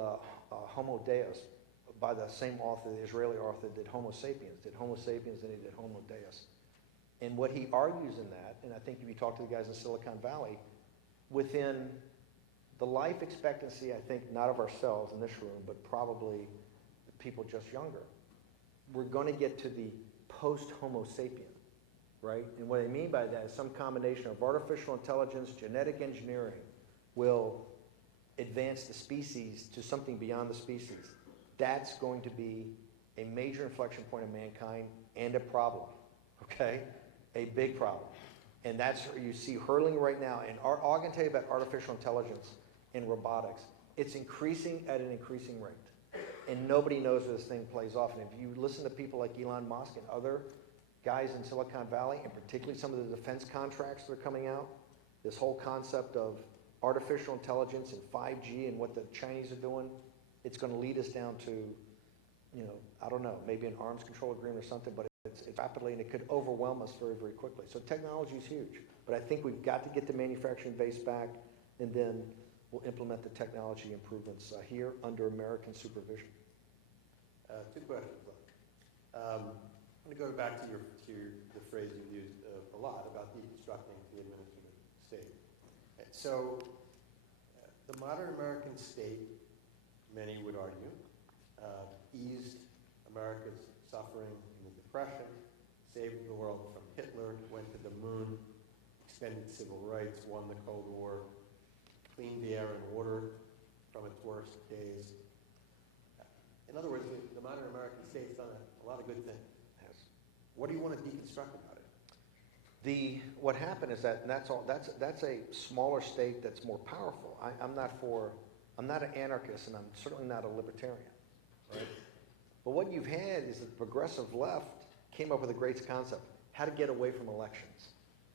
Homo Deus by the same author, the Israeli author, did Homo Sapiens, and he did Homo Deus. And what he argues in that, and I think if you talk to the guys in Silicon Valley, within the life expectancy, I think, not of ourselves in this room, but probably people just younger, we're going to get to the post-Homo sapien, right? And what I mean by that is some combination of artificial intelligence, genetic engineering will advance the species to something beyond the species. That's going to be a major inflection point of mankind and a problem, okay? A big problem. And that's what you see hurling right now. And all I can tell you about artificial intelligence and robotics, it's increasing at an increasing rate. And nobody knows where this thing plays off. And if you listen to people like Elon Musk and other guys in Silicon Valley, and particularly some of the defense contracts that are coming out, this whole concept of artificial intelligence and 5G and what the Chinese are doing, it's going to lead us down to, you know, I don't know, maybe an arms control agreement or something, but it's rapidly, and it could overwhelm us very, very quickly. So technology is huge. But I think we've got to get the manufacturing base back, and then we'll implement the technology improvements here under American supervision. Two questions left. I'm going to go back to the phrase you've used a lot about deconstructing the administrative state. So the modern American state, many would argue, eased America's suffering in the Depression, saved the world from Hitler, went to the moon, extended civil rights, won the Cold War, cleaned the air and water from its worst days. In other words, the modern American state's done a lot of good things. Yes. What do you want to deconstruct about it? What happened is that, and that's a smaller state that's more powerful. I'm not an anarchist, and I'm certainly not a libertarian, right? But what you've had is that the progressive left came up with a great concept, how to get away from elections,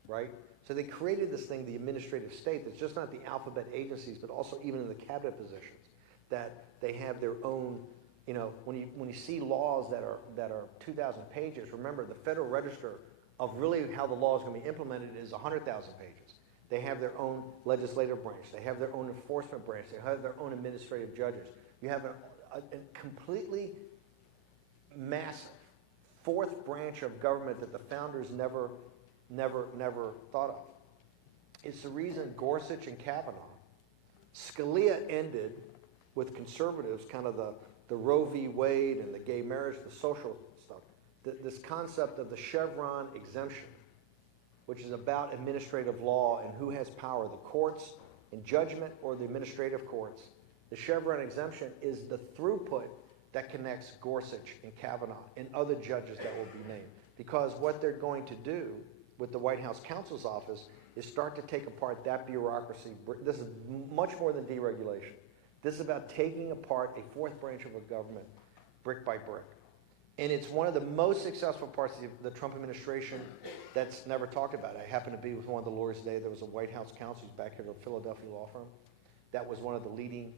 right? So they created this thing, the administrative state, that's just not the alphabet agencies, but also even in the cabinet positions, that they have their own, when you see laws that are 2,000 pages, remember the Federal Register of really how the law is going to be implemented is 100,000 pages. They have their own legislative branch. They have their own enforcement branch. They have their own administrative judges. You have a completely massive fourth branch of government that the founders never thought of. It's the reason Gorsuch and Kavanaugh, Scalia ended with conservatives, kind of the Roe v. Wade and the gay marriage, the social stuff. This concept of the Chevron exemption, which is about administrative law and who has power, the courts in judgment or the administrative courts. The Chevron exemption is the throughput that connects Gorsuch and Kavanaugh and other judges that will be named. Because what they're going to do with the White House counsel's office is start to take apart that bureaucracy. This is much more than deregulation. This is about taking apart a fourth branch of a government brick by brick. And it's one of the most successful parts of the Trump administration that's never talked about. I happened to be with one of the lawyers today. There was a White House counsel who's back here at a Philadelphia law firm. That was one of the leading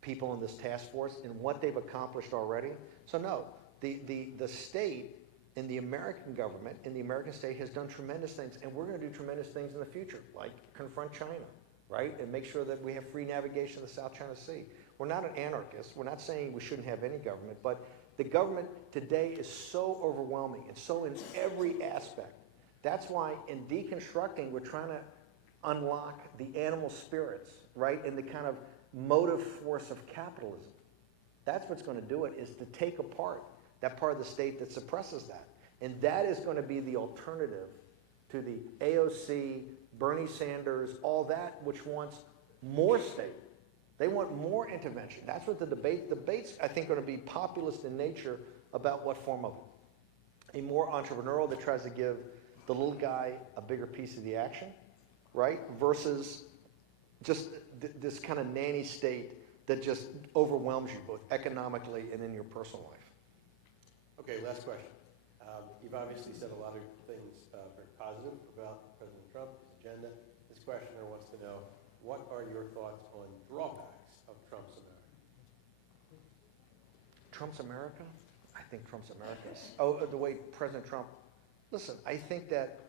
people in this task force and what they've accomplished already. So no, the state and the American government and the American state has done tremendous things, and we're going to do tremendous things in the future, like confront China, right? And make sure that we have free navigation of the South China Sea. We're not an anarchist. We're not saying we shouldn't have any government, but the government today is so overwhelming and so in every aspect. That's why in deconstructing, we're trying to unlock the animal spirits, right? And the kind of motive force of capitalism. That's what's going to do it, is to take apart that part of the state that suppresses that. And that is going to be the alternative to the AOC, Bernie Sanders, all that, which wants more state. They want more intervention. That's what the debates, I think, are going to be populist in nature about what form of them. A more entrepreneurial that tries to give the little guy a bigger piece of the action, right? Versus just this kind of nanny state that just overwhelms you both economically and in your personal life. Okay, last question. You've obviously said a lot of things very positive about President Trump, his agenda. This questioner wants to know, what are your thoughts on drawbacks of Trump's America? Trump's America? I think Trump's America is, the way President Trump, listen, I think that,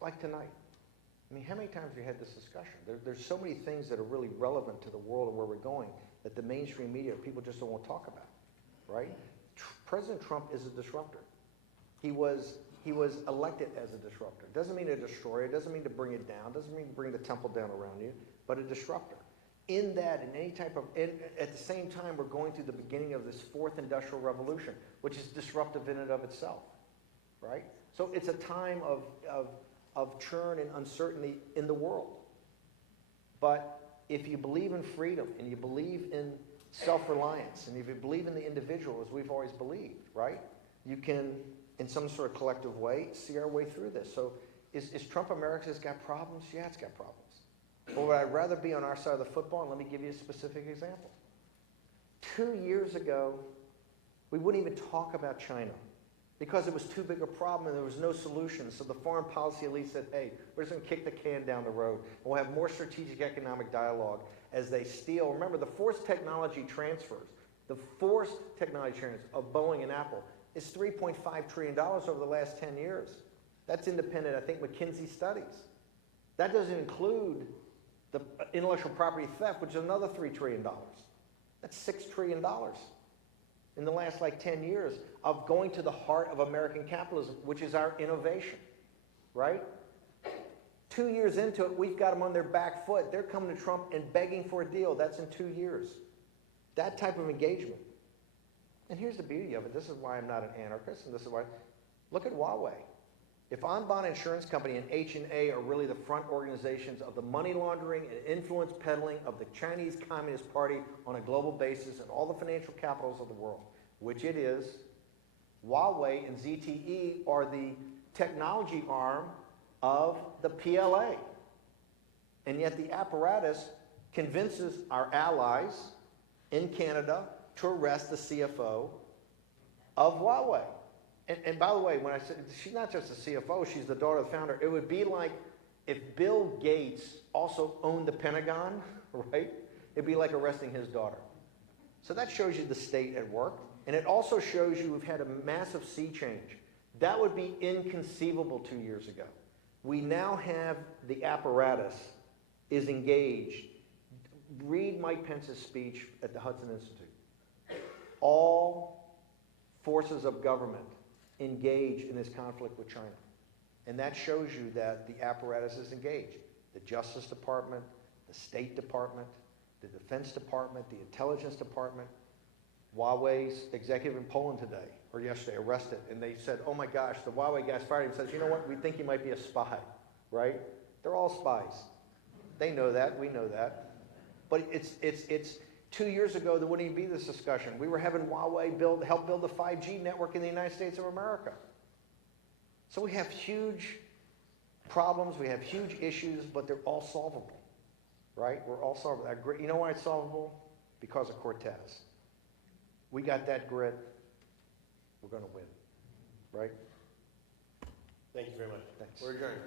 like tonight, I mean, how many times have we had this discussion? There's so many things that are really relevant to the world and where we're going that the mainstream media, people just don't want to talk about, right? President Trump is a disruptor. He was elected as a disruptor. Doesn't mean a destroyer, doesn't mean to bring it down, doesn't mean to bring the temple down around you, but a disruptor. In that, in any type of, at the same time, we're going through the beginning of this fourth industrial revolution, which is disruptive in and of itself, right? So it's a time of churn and uncertainty in the world. But if you believe in freedom and you believe in self-reliance and if you believe in the individual, as we've always believed, right? You can, in some sort of collective way, see our way through this. So is Trump America's got problems? Yeah, it's got problems. But would I rather be on our side of the football? And let me give you a specific example. 2 years ago, we wouldn't even talk about China because it was too big a problem and there was no solution. So the foreign policy elite said, hey, we're just going to kick the can down the road. And we'll have more strategic economic dialogue as they steal. Remember, the forced technology transfers, the forced technology transfers of Boeing and Apple is $3.5 trillion over the last 10 years. That's independent, I think, McKinsey studies. That doesn't include the intellectual property theft, which is another $3 trillion. That's $6 trillion in the last 10 years of going to the heart of American capitalism, which is our innovation, right? 2 years into it, we've got them on their back foot. They're coming to Trump and begging for a deal. That's in 2 years. That type of engagement. And here's the beauty of it. This is why I'm not an anarchist, and this is why, look at Huawei. If Anbon Insurance Company and H&A are really the front organizations of the money laundering and influence peddling of the Chinese Communist Party on a global basis and all the financial capitals of the world, which it is, Huawei and ZTE are the technology arm of the PLA. And yet the apparatus convinces our allies in Canada to arrest the CFO of Huawei. And by the way, when I said, she's not just the CFO, she's the daughter of the founder. It would be like if Bill Gates also owned the Pentagon, right? It'd be like arresting his daughter. So that shows you the state at work. And it also shows you we've had a massive sea change. That would be inconceivable 2 years ago. We now have the apparatus is engaged. Read Mike Pence's speech at the Hudson Institute. All forces of government engage in this conflict with China. And that shows you that the apparatus is engaged. The Justice Department, the State Department, the Defense Department, the Intelligence Department. Huawei's executive in Poland today, or yesterday, arrested, and they said, oh my gosh, the Huawei guy's fired him. Says, you know what, we think he might be a spy, right? They're all spies. They know that, we know that. But it's 2 years ago, there wouldn't even be this discussion. We were having Huawei help build the 5G network in the United States of America. So we have huge problems, we have huge issues, but they're all solvable, right? We're all solvable. You know why it's solvable? Because of Cortez. We got that grit, we're going to win, right? Thank you very much. Thanks. We're adjourned.